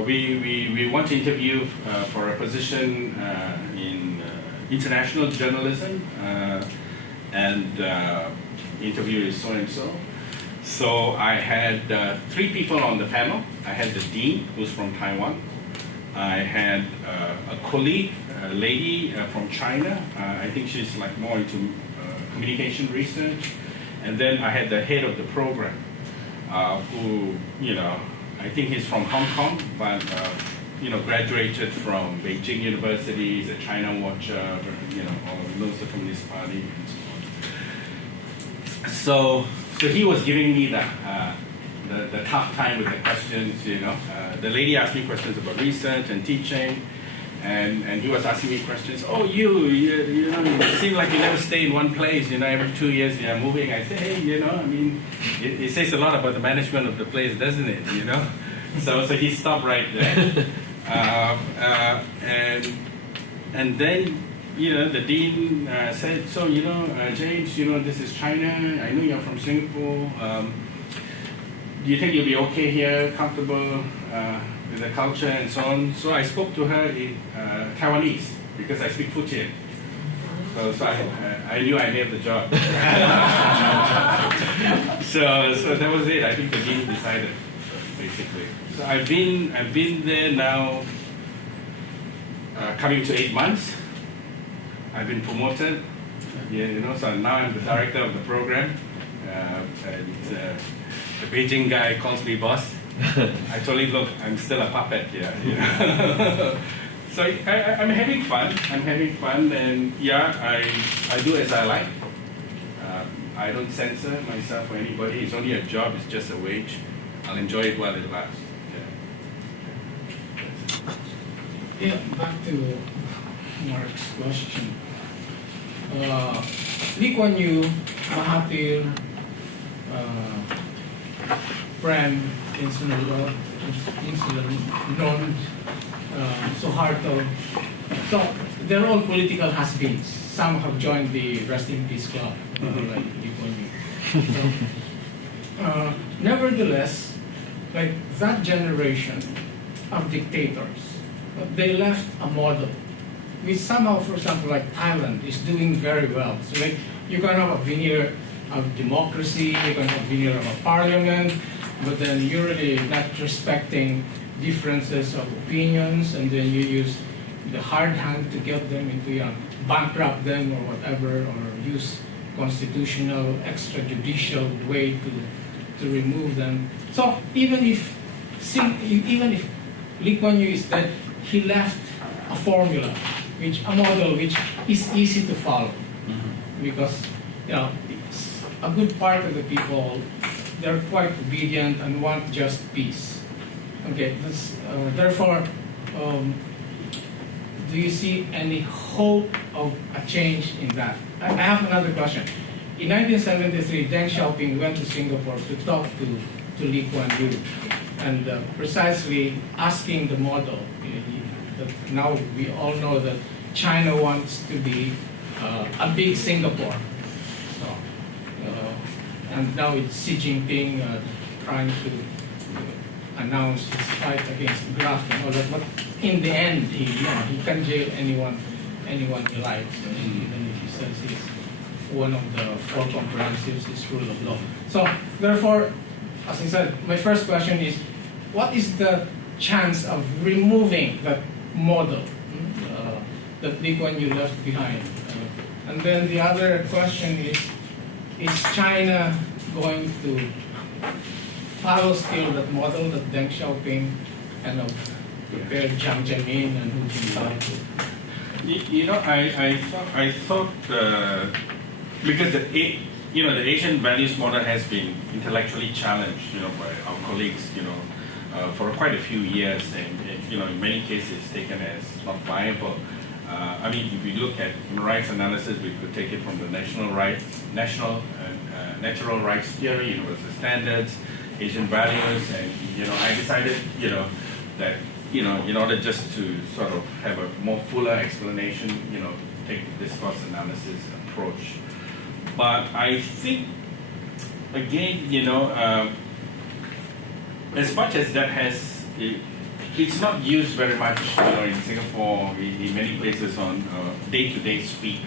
we want to interview for a position in international journalism, and the interview is so-and-so. So I had 3 people on the panel. I had the dean, who's from Taiwan. I had a colleague, a lady from China. I think she's like more into communication research. And then I had the head of the program, who, I think he's from Hong Kong, but, graduated from Beijing University, he's a China watcher, or knows the Communist Party and so on. So he was giving me the tough time with the questions, The lady asked me questions about research and teaching, and he was asking me questions. Oh, you seem like you never stay in one place, every 2 years you're moving. I say, hey, it says a lot about the management of the place, doesn't it, So he stopped right there. And then, the dean said, so, James, this is China. I know you're from Singapore. Do you think you'll be okay here, comfortable with the culture and so on? So I spoke to her in Taiwanese because I speak Fujian. So I knew I nailed the job. so that was it. I think the dean decided, basically. So I've been there now coming to 8 months. I've been promoted, so now I'm the director of the program. And the Beijing guy calls me boss. I told him, look, I'm still a puppet here. So I'm having fun, and I do as I like. I don't censor myself or anybody. It's only a job, it's just a wage. I'll enjoy it while it lasts. Yeah, back to Mark's question. Lee Kuan Yew, Mahathir, Prem, Insulan, Suharto. So they're all political has-beens. Some have joined the Rest in Peace Club, like Lee Kuan Yew. So, nevertheless, like that generation of dictators, they left a model which somehow, for example, like Thailand is doing very well. So like you can have a veneer of democracy, you can have a veneer of a parliament, but then you're really not respecting differences of opinions, and then you use the hard hand to get them into, bankrupt them or whatever, or use constitutional extrajudicial way to remove them. So even if Lee Kuan Yew is dead, he left a formula, a model which is easy to follow, because a good part of the people, they're quite obedient and want just peace. Okay, therefore, do you see any hope of a change in that? I have another question. In 1973, Deng Xiaoping went to Singapore to talk to Lee Kuan Yew, and precisely asking the model. That now we all know that China wants to be a big Singapore. So, and now it's Xi Jinping trying to announce his fight against graft and all that. But in the end, he can jail anyone he likes, even if he says he's one of the 4 comprehensives is rule of law. So therefore, as I said, my first question is, what is the chance of removing that model that Lee Kuan Yew left behind? And then the other question is China going to follow still that model that Deng Xiaoping kind of prepared Jiang Zemin and Hu Jintao? I thought because the Asian values model has been intellectually challenged, by our colleagues, for quite a few years, and in many cases taken as not viable. If you look at human rights analysis, we could take it from the natural rights theory, universal standards, Asian values, and I decided that in order just to sort of have a more fuller explanation, take the discourse analysis approach. But I think again, as much as that it's not used very much, in Singapore, in many places on day-to-day speak.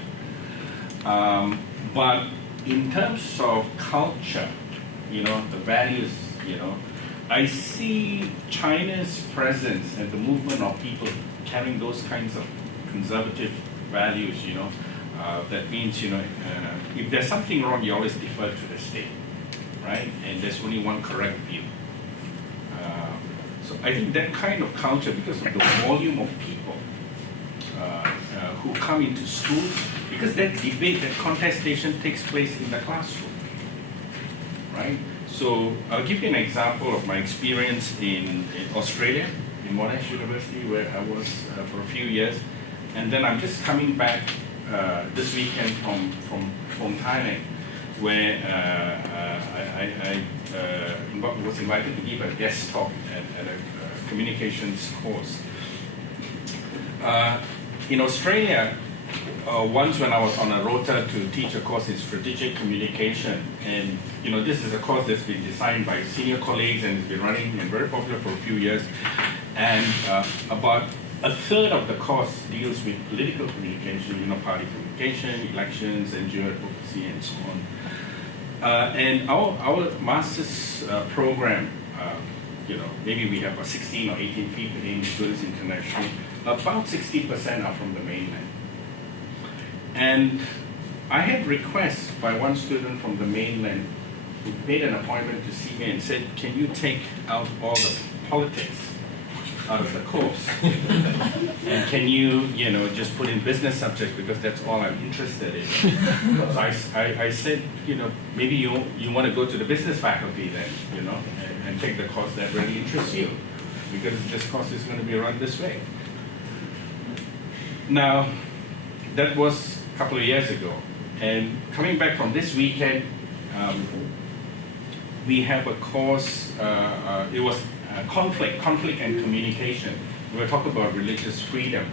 But in terms of culture, the values, I see China's presence and the movement of people carrying those kinds of conservative values, that means, if there's something wrong, you always defer to the state, right? And there's only one correct view. So I think that kind of culture, because of the volume of people who come into schools, because that debate, that contestation takes place in the classroom, right? So I'll give you an example of my experience in Australia, in Monash University, where I was for a few years. And then I'm just coming back this weekend from Thailand, where I was invited to give a guest talk at a communications course. In Australia, once when I was on a rota to teach a course in strategic communication, and this is a course that's been designed by senior colleagues and has been running and very popular for a few years, and about a third of the course deals with political communication, party communication, elections, NGO advocacy, and so on. And our master's program, maybe we have 16 or 18 people in students internationally. about 60% are from the mainland. And I had requests by one student from the mainland who made an appointment to see me and said, can you take out all the politics out of the course? And can you, just put in business subjects because that's all I'm interested in. So I said, maybe you want to go to the business faculty then, and take the course that really interests you, because this course is going to be run this way. Now, that was a couple of years ago. And coming back from this weekend, we have a course, it was conflict and communication. We were talking about religious freedom.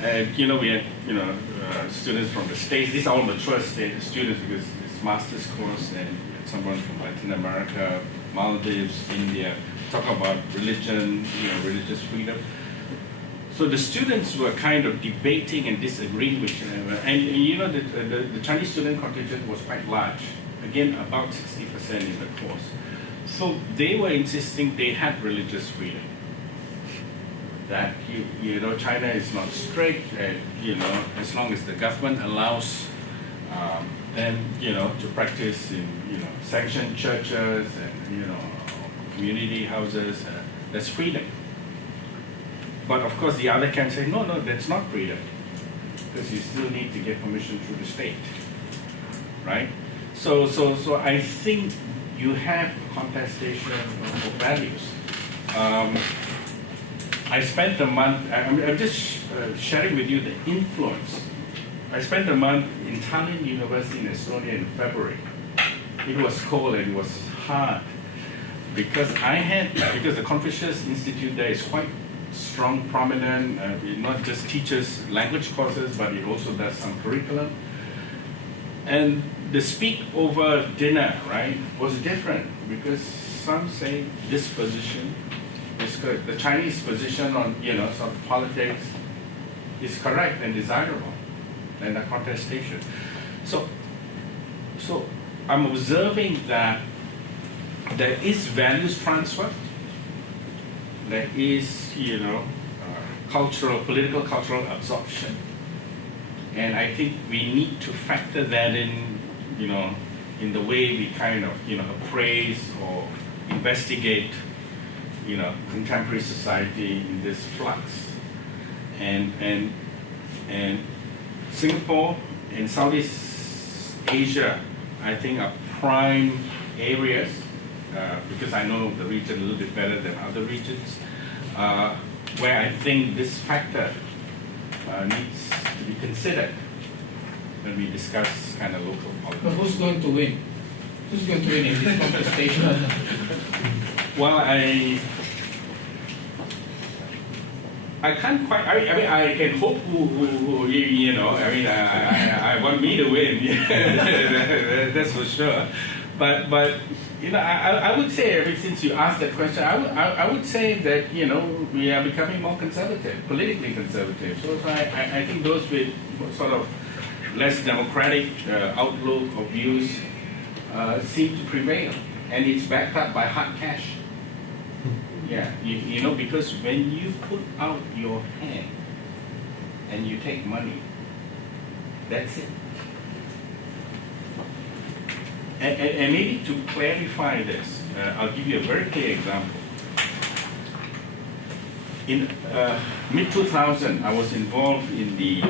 We had, students from the States. These are all mature students because it's master's course, and someone from Latin America, Maldives, India, talking about religion, religious freedom. So the students were kind of debating and disagreeing with each other. And the Chinese student contingent was quite large. Again, about 60% in the course. So they were insisting they had religious freedom. That, China is not strict, and, as long as the government allows them, to practice in, sanctioned churches and, community houses, there's freedom. But of course, the other can say, no, that's not freedom, because you still need to get permission through the state, right? So I think you have contestation of values. I spent a month. I'm just sharing with you the influence. I spent a month in Tallinn University in Estonia in February. It was cold and it was hard because the Confucius Institute there is quite strong, prominent. It not just teaches language courses, but it also does some curriculum. And the speak over dinner, right, was different because some say this position is correct. The Chinese position on, sort of politics is correct and desirable, and a contestation. So I'm observing that there is values transfer. There is, political cultural absorption. And I think we need to factor that in, in the way we kind of, appraise or investigate, contemporary society in this flux. And Singapore and Southeast Asia, I think, are prime areas, because I know the region a little bit better than other regions, where I think this factor needs to be considered when we discuss kind of local But politics. who's going to win? Who's going to win in this contestation? Well, I can't quite. I can hope I want me to win. That's for sure. But I would say, since you asked that question, I would say that we are becoming more conservative, politically conservative. So I think those with sort of less democratic outlook or views seem to prevail, and it's backed up by hard cash. Yeah, because when you put out your hand and you take money, that's it. And maybe to clarify this, I'll give you a very clear example. In mid-2000, I was involved in the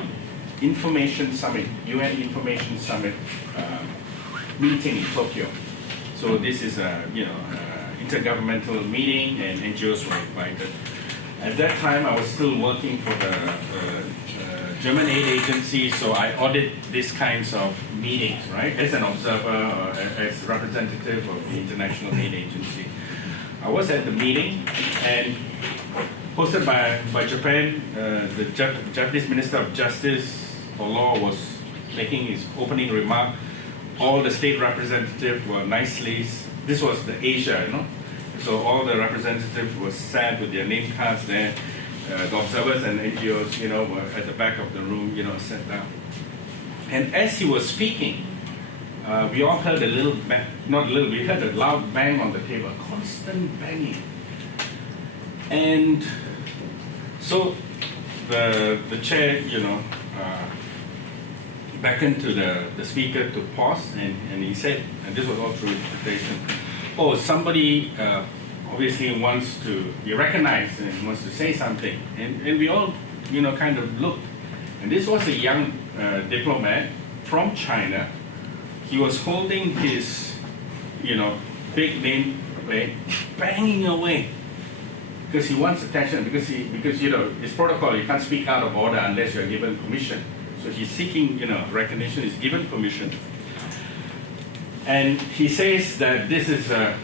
Information Summit, UN Information Summit meeting in Tokyo. So this is a intergovernmental meeting, and NGOs were invited. At that time, I was still working for the German aid agency, so I audit these kinds of meetings, right? As an observer, or as representative of the International Aid Agency. I was at the meeting, and hosted by Japan, the Japanese Minister of Justice or Law was making his opening remark. All the state representatives were nicely, this was the Asia, So all the representatives were sat with their name cards there. The observers and NGOs, were at the back of the room, sat down. And as he was speaking, we all heard we heard a loud bang on the table, constant banging. And so the chair, beckoned to the speaker to pause, and he said, and this was all through interpretation, oh, somebody obviously wants to be recognized and wants to say something. And we all, kind of looked. And this was a young diplomat from China. He was holding his, big name plate, banging away. Because he wants attention, because it's protocol, you can't speak out of order unless you're given permission. So he's seeking, recognition, he's given permission. And he says that this is a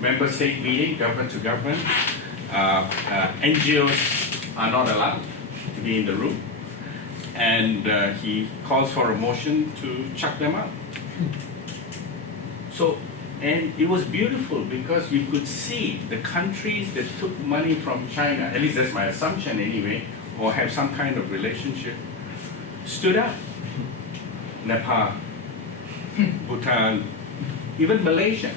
member state meeting, government to government. NGOs are not allowed to be in the room. And he calls for a motion to chuck them out. So, and it was beautiful because you could see the countries that took money from China, at least that's my assumption anyway, or have some kind of relationship, stood up. Nepal, Bhutan, even Malaysia.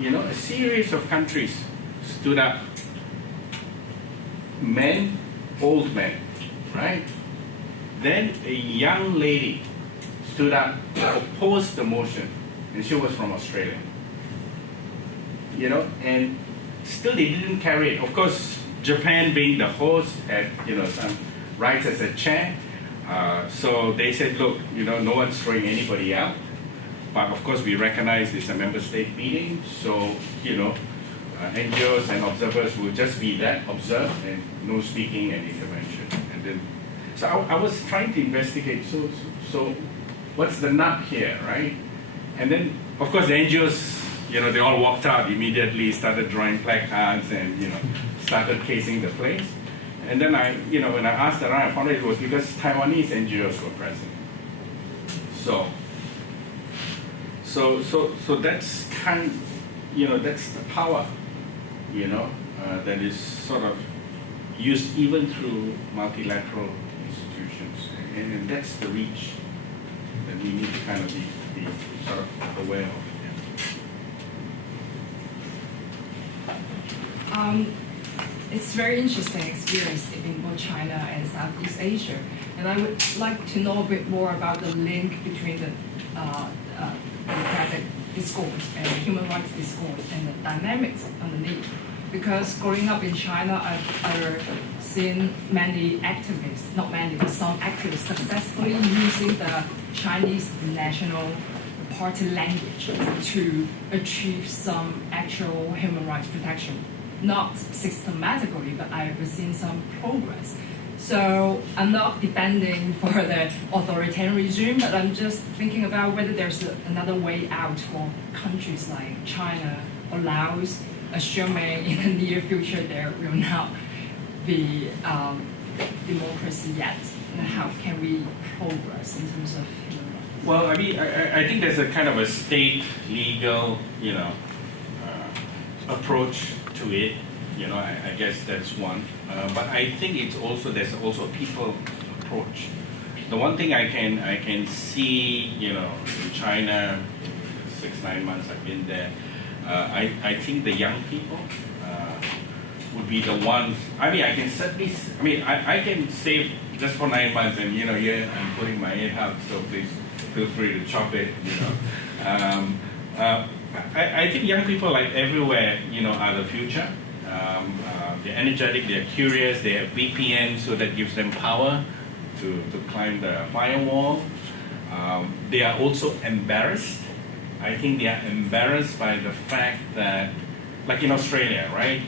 A series of countries stood up. Men, old men, right? Then a young lady stood up to oppose the motion, and she was from Australia. And still they didn't carry it. Of course, Japan being the host had, some rights as a chair. So they said, look, no one's throwing anybody out. But of course, we recognize it's a member state meeting, so, NGOs and observers will just be that, observe, and no speaking and intervention. And then, so I was trying to investigate, so what's the nut here, right? And then, of course, the NGOs, they all walked out immediately, started drawing placards and, started casing the place. And then when I asked around, I found out it was because Taiwanese NGOs were present. So that's that's the power, that is sort of used even through multilateral institutions. And that's the reach that we need to kind of be sort of aware of. It's very interesting experience in both China and Southeast Asia. And I would like to know a bit more about the link between the democratic discourse and human rights discourse and the dynamics underneath. Because growing up in China, I've seen many activists, not many, but some activists successfully using the Chinese national party language to achieve some actual human rights protection. Not systematically, but I've seen some progress. So I'm not defending for the authoritarian regime, but I'm just thinking about whether there's another way out for countries like China or Laos, assuming in the near future there will not be democracy yet. And how can we progress in terms of human rights? Well, I think there's a kind of a state legal, approach to it. I guess that's one. But I think there's also a people approach. The one thing I can see, in China, 6-9 months I've been there, I think the young people would be the ones. I can certainly. I can say just for 9 months, and here I'm putting my head out, so please feel free to chop it. I think young people, like everywhere, are the future. They're energetic, they're curious, they have VPN, so that gives them power to climb the firewall. They are also embarrassed. I think they are embarrassed by the fact that, like in Australia, right?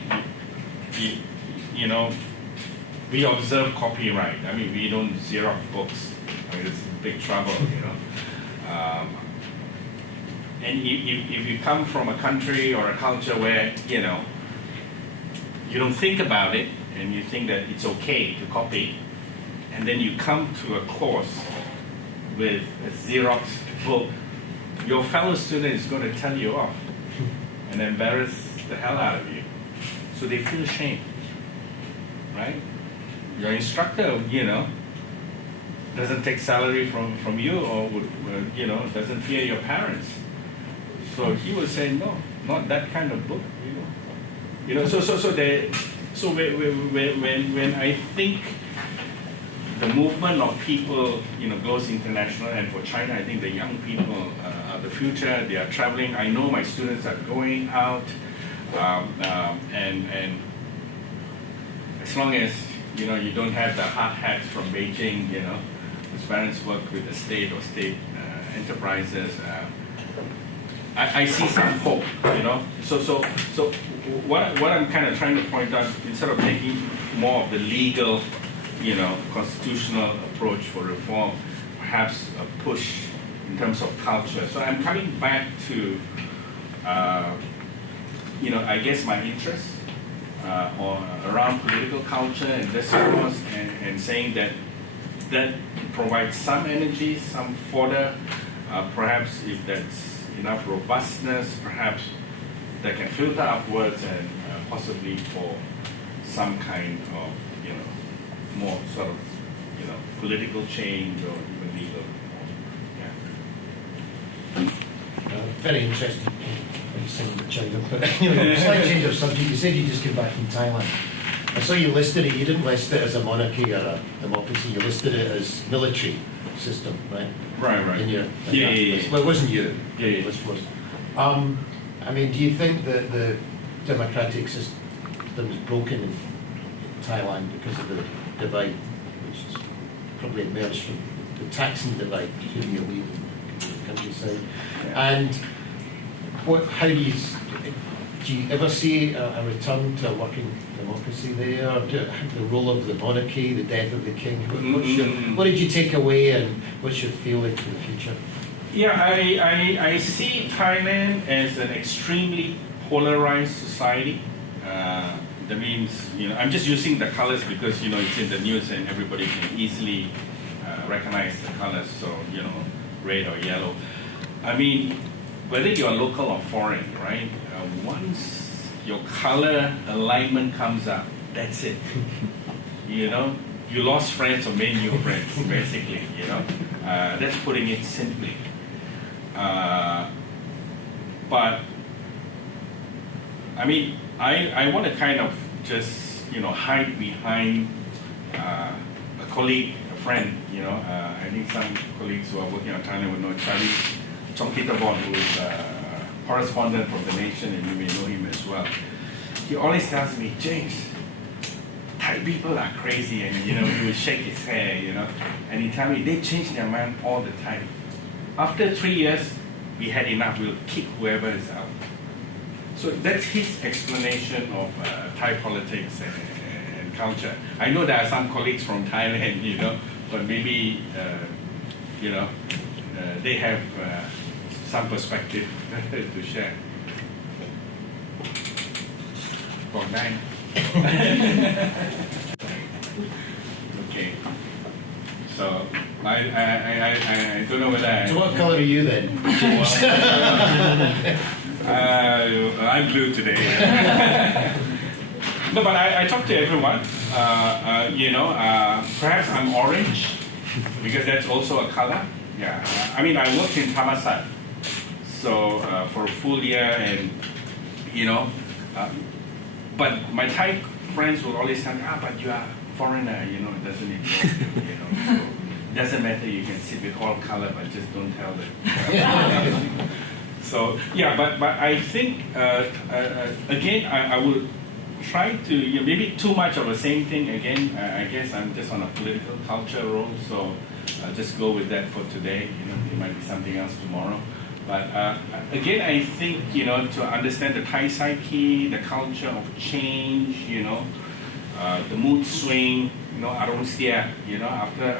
We observe copyright. We don't Xerox books. It's big trouble, And if you come from a country or a culture where, you don't think about it and you think that it's okay to copy, and then you come to a course with a Xerox book, your fellow student is going to tell you off and embarrass the hell out of you. So they feel shame, right? Your instructor, doesn't take salary from you, or doesn't fear your parents. So he would say, no, not that kind of book, So when I think the movement of people, goes international, and for China, I think the young people are the future. They are traveling. I know my students are going out, and as long as you don't have the hard hats from Beijing, whose parents work with the state or state enterprises. I see some hope, So what I'm kind of trying to point out, instead of taking more of the legal, constitutional approach for reform, perhaps a push in terms of culture. So I'm coming back to, I guess my interest around political culture and discourse, and saying that provides some energy, some fodder, perhaps if that's enough robustness, perhaps that can filter upwards and possibly for some kind of, more sort of, political change or even legal reform. Very interesting what you're saying about China. But anyway, slight change of subject. You said you just came back from Thailand. I saw you listed it. You didn't list it as a monarchy or a democracy. You listed it as military system, right? Right. In your Yeah. Well, it wasn't you. Yeah. It was. I mean, do you think that the democratic system is broken in Thailand because of the divide, which is probably emerged from the taxing divide between the elite and the countryside? And how do you ever see a return to a working democracy there? Or the role of the monarchy, the death of the king? What did you take away, and what's your feeling for the future? Yeah, I see Thailand as an extremely polarized society. That means, I'm just using the colors because, it's in the news and everybody can easily recognize the colors. So, red or yellow. I mean, whether you're local or foreign, right? Once your color alignment comes up, that's it. You lost friends or made new friends, basically, That's putting it simply. But I mean, I want to kind of just hide behind a colleague, a friend. I think some colleagues who are working on Thailand will know Charlie Chongkitavon, who is a correspondent from The Nation, and you may know him as well. He always tells me, James, Thai people are crazy, and he would shake his hair, and he tells me they change their mind all the time. After 3 years, we had enough, we'll kick whoever is out. So that's his explanation of Thai politics and culture. I know there are some colleagues from Thailand, but maybe, they have some perspective to share. Okay. So I don't know whether. So what colour are you then? I'm blue today. No, but I talk to everyone. Perhaps I'm orange because that's also a color. Yeah. I mean, I worked in Thammasat, so for a full year, and but my Thai friends will always tell me, but you are foreigner, it doesn't involve you, so it doesn't matter, you can sit with all color, but just don't tell them. So, yeah, but I think, again, I would try to, maybe too much of the same thing again. I guess I'm just on a political culture role, so I'll just go with that for today. There might be something else tomorrow. But again, I think, to understand the Thai psyche, the culture of change, the mood swing, arom sia, after,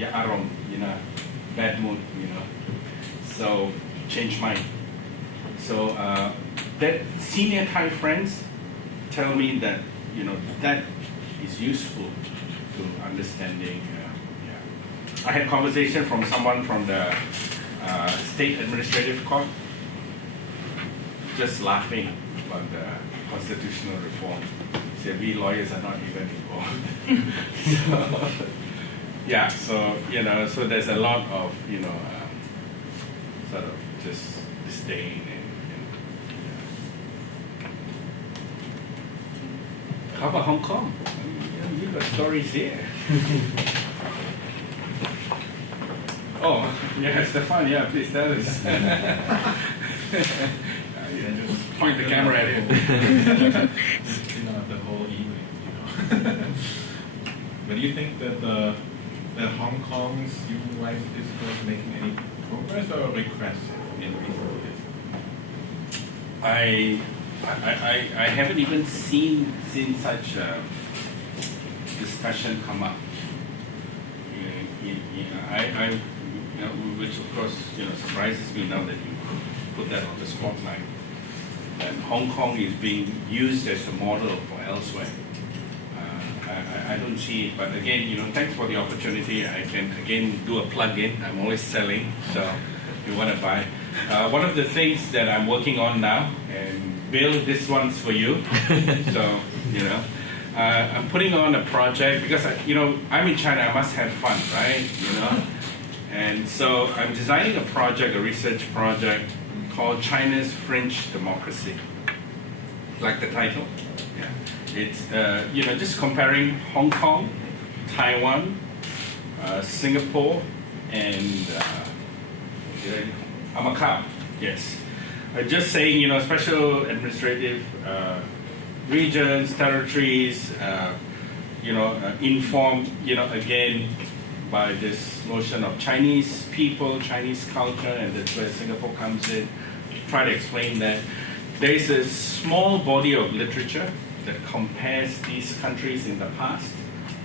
arom, bad mood, So change mind. So that senior Thai friends tell me that, that is useful to understanding. I had conversation from someone from the State Administrative Court, just laughing about the constitutional reform. He said, we lawyers are not even involved. So there's a lot of, sort of just disdain and How about Hong Kong? You got stories there. Oh, yeah, Stefan, yeah, please tell us. Just point the camera at him. The whole evening, But do you think that Hong Kong's human rights discourse making any progress or regress in recent years? I haven't even seen such a discussion come up. Which of course surprises me now that you put that on the spotlight. That Hong Kong is being used as a model for elsewhere. I don't see it, but again, thanks for the opportunity. I can again do a plug-in. I'm always selling, so if you want to buy. One of the things that I'm working on now, and Bill, this one's for you. So I'm putting on a project because I'm in China. I must have fun, right? And so I'm designing a project, a research project called China's Fringe Democracy. Like the title? Yeah. It's just comparing Hong Kong, Taiwan, Singapore, and Macau. Yes. Just saying, special administrative regions, territories, informed, again, by this notion of Chinese people, Chinese culture, and that's where Singapore comes in. Try to explain that there is a small body of literature that compares these countries in the past.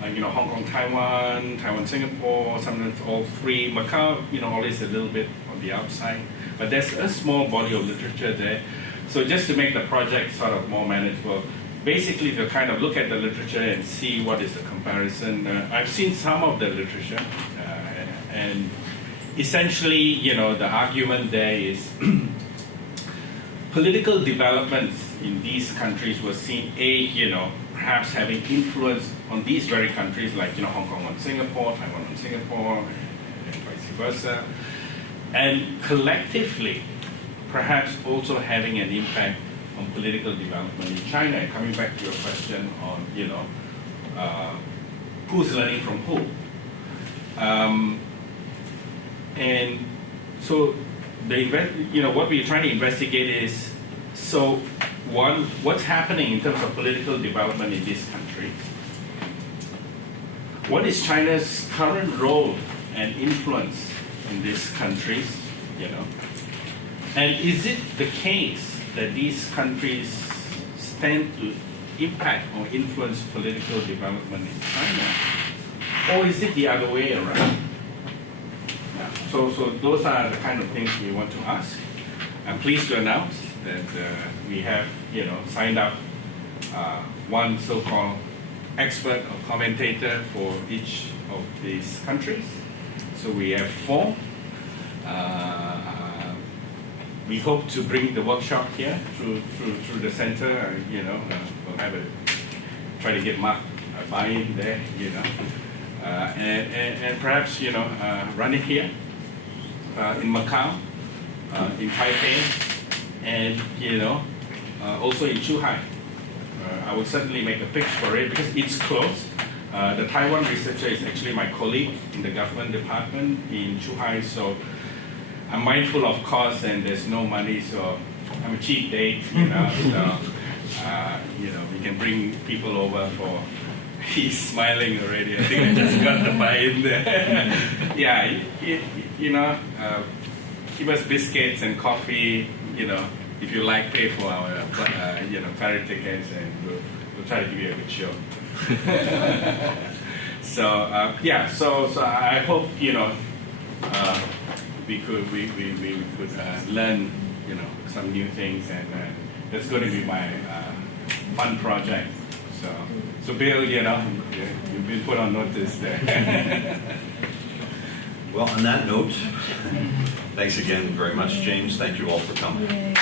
Hong Kong, Taiwan, Singapore, sometimes all three. Macau, always a little bit on the outside. But there's a small body of literature there. So just to make the project sort of more manageable, basically to kind of look at the literature and see what is the comparison. I've seen some of the literature, and essentially, the argument there is political developments in these countries were seen, perhaps having influence on these very countries, like Hong Kong on Singapore, Taiwan on Singapore, and vice versa, and collectively, perhaps also having an impact on political development in China. And coming back to your question on, who's learning from who, and so what we're trying to investigate is, so one, what's happening in terms of political development in this country? What is China's current role and influence in these countries? And is it the case that these countries stand to impact or influence political development in China? Or is it the other way around? Yeah. So those are the kind of things we want to ask. I'm pleased to announce that we have, signed up one so-called expert or commentator for each of these countries. So we have 4. We hope to bring the workshop here through the center. We'll have try to get Mark buy-in there. And perhaps run it here in Macau, in Taipei, and also in Zhuhai. I will certainly make a pitch for it because it's close. The Taiwan researcher is actually my colleague in the government department in Zhuhai, so I'm mindful of cost and there's no money, so I'm a cheap date, so we can bring people over for. He's smiling already. I think I just got the buy-in there. Yeah, give us biscuits and coffee. If you like, pay for our ferry tickets, and we'll try to give you a good show. So I hope we could learn some new things, and that's going to be my fun project. So Bill, you've been put on notice there. Well, on that note, thanks again very much, James. Thank you all for coming. Yay.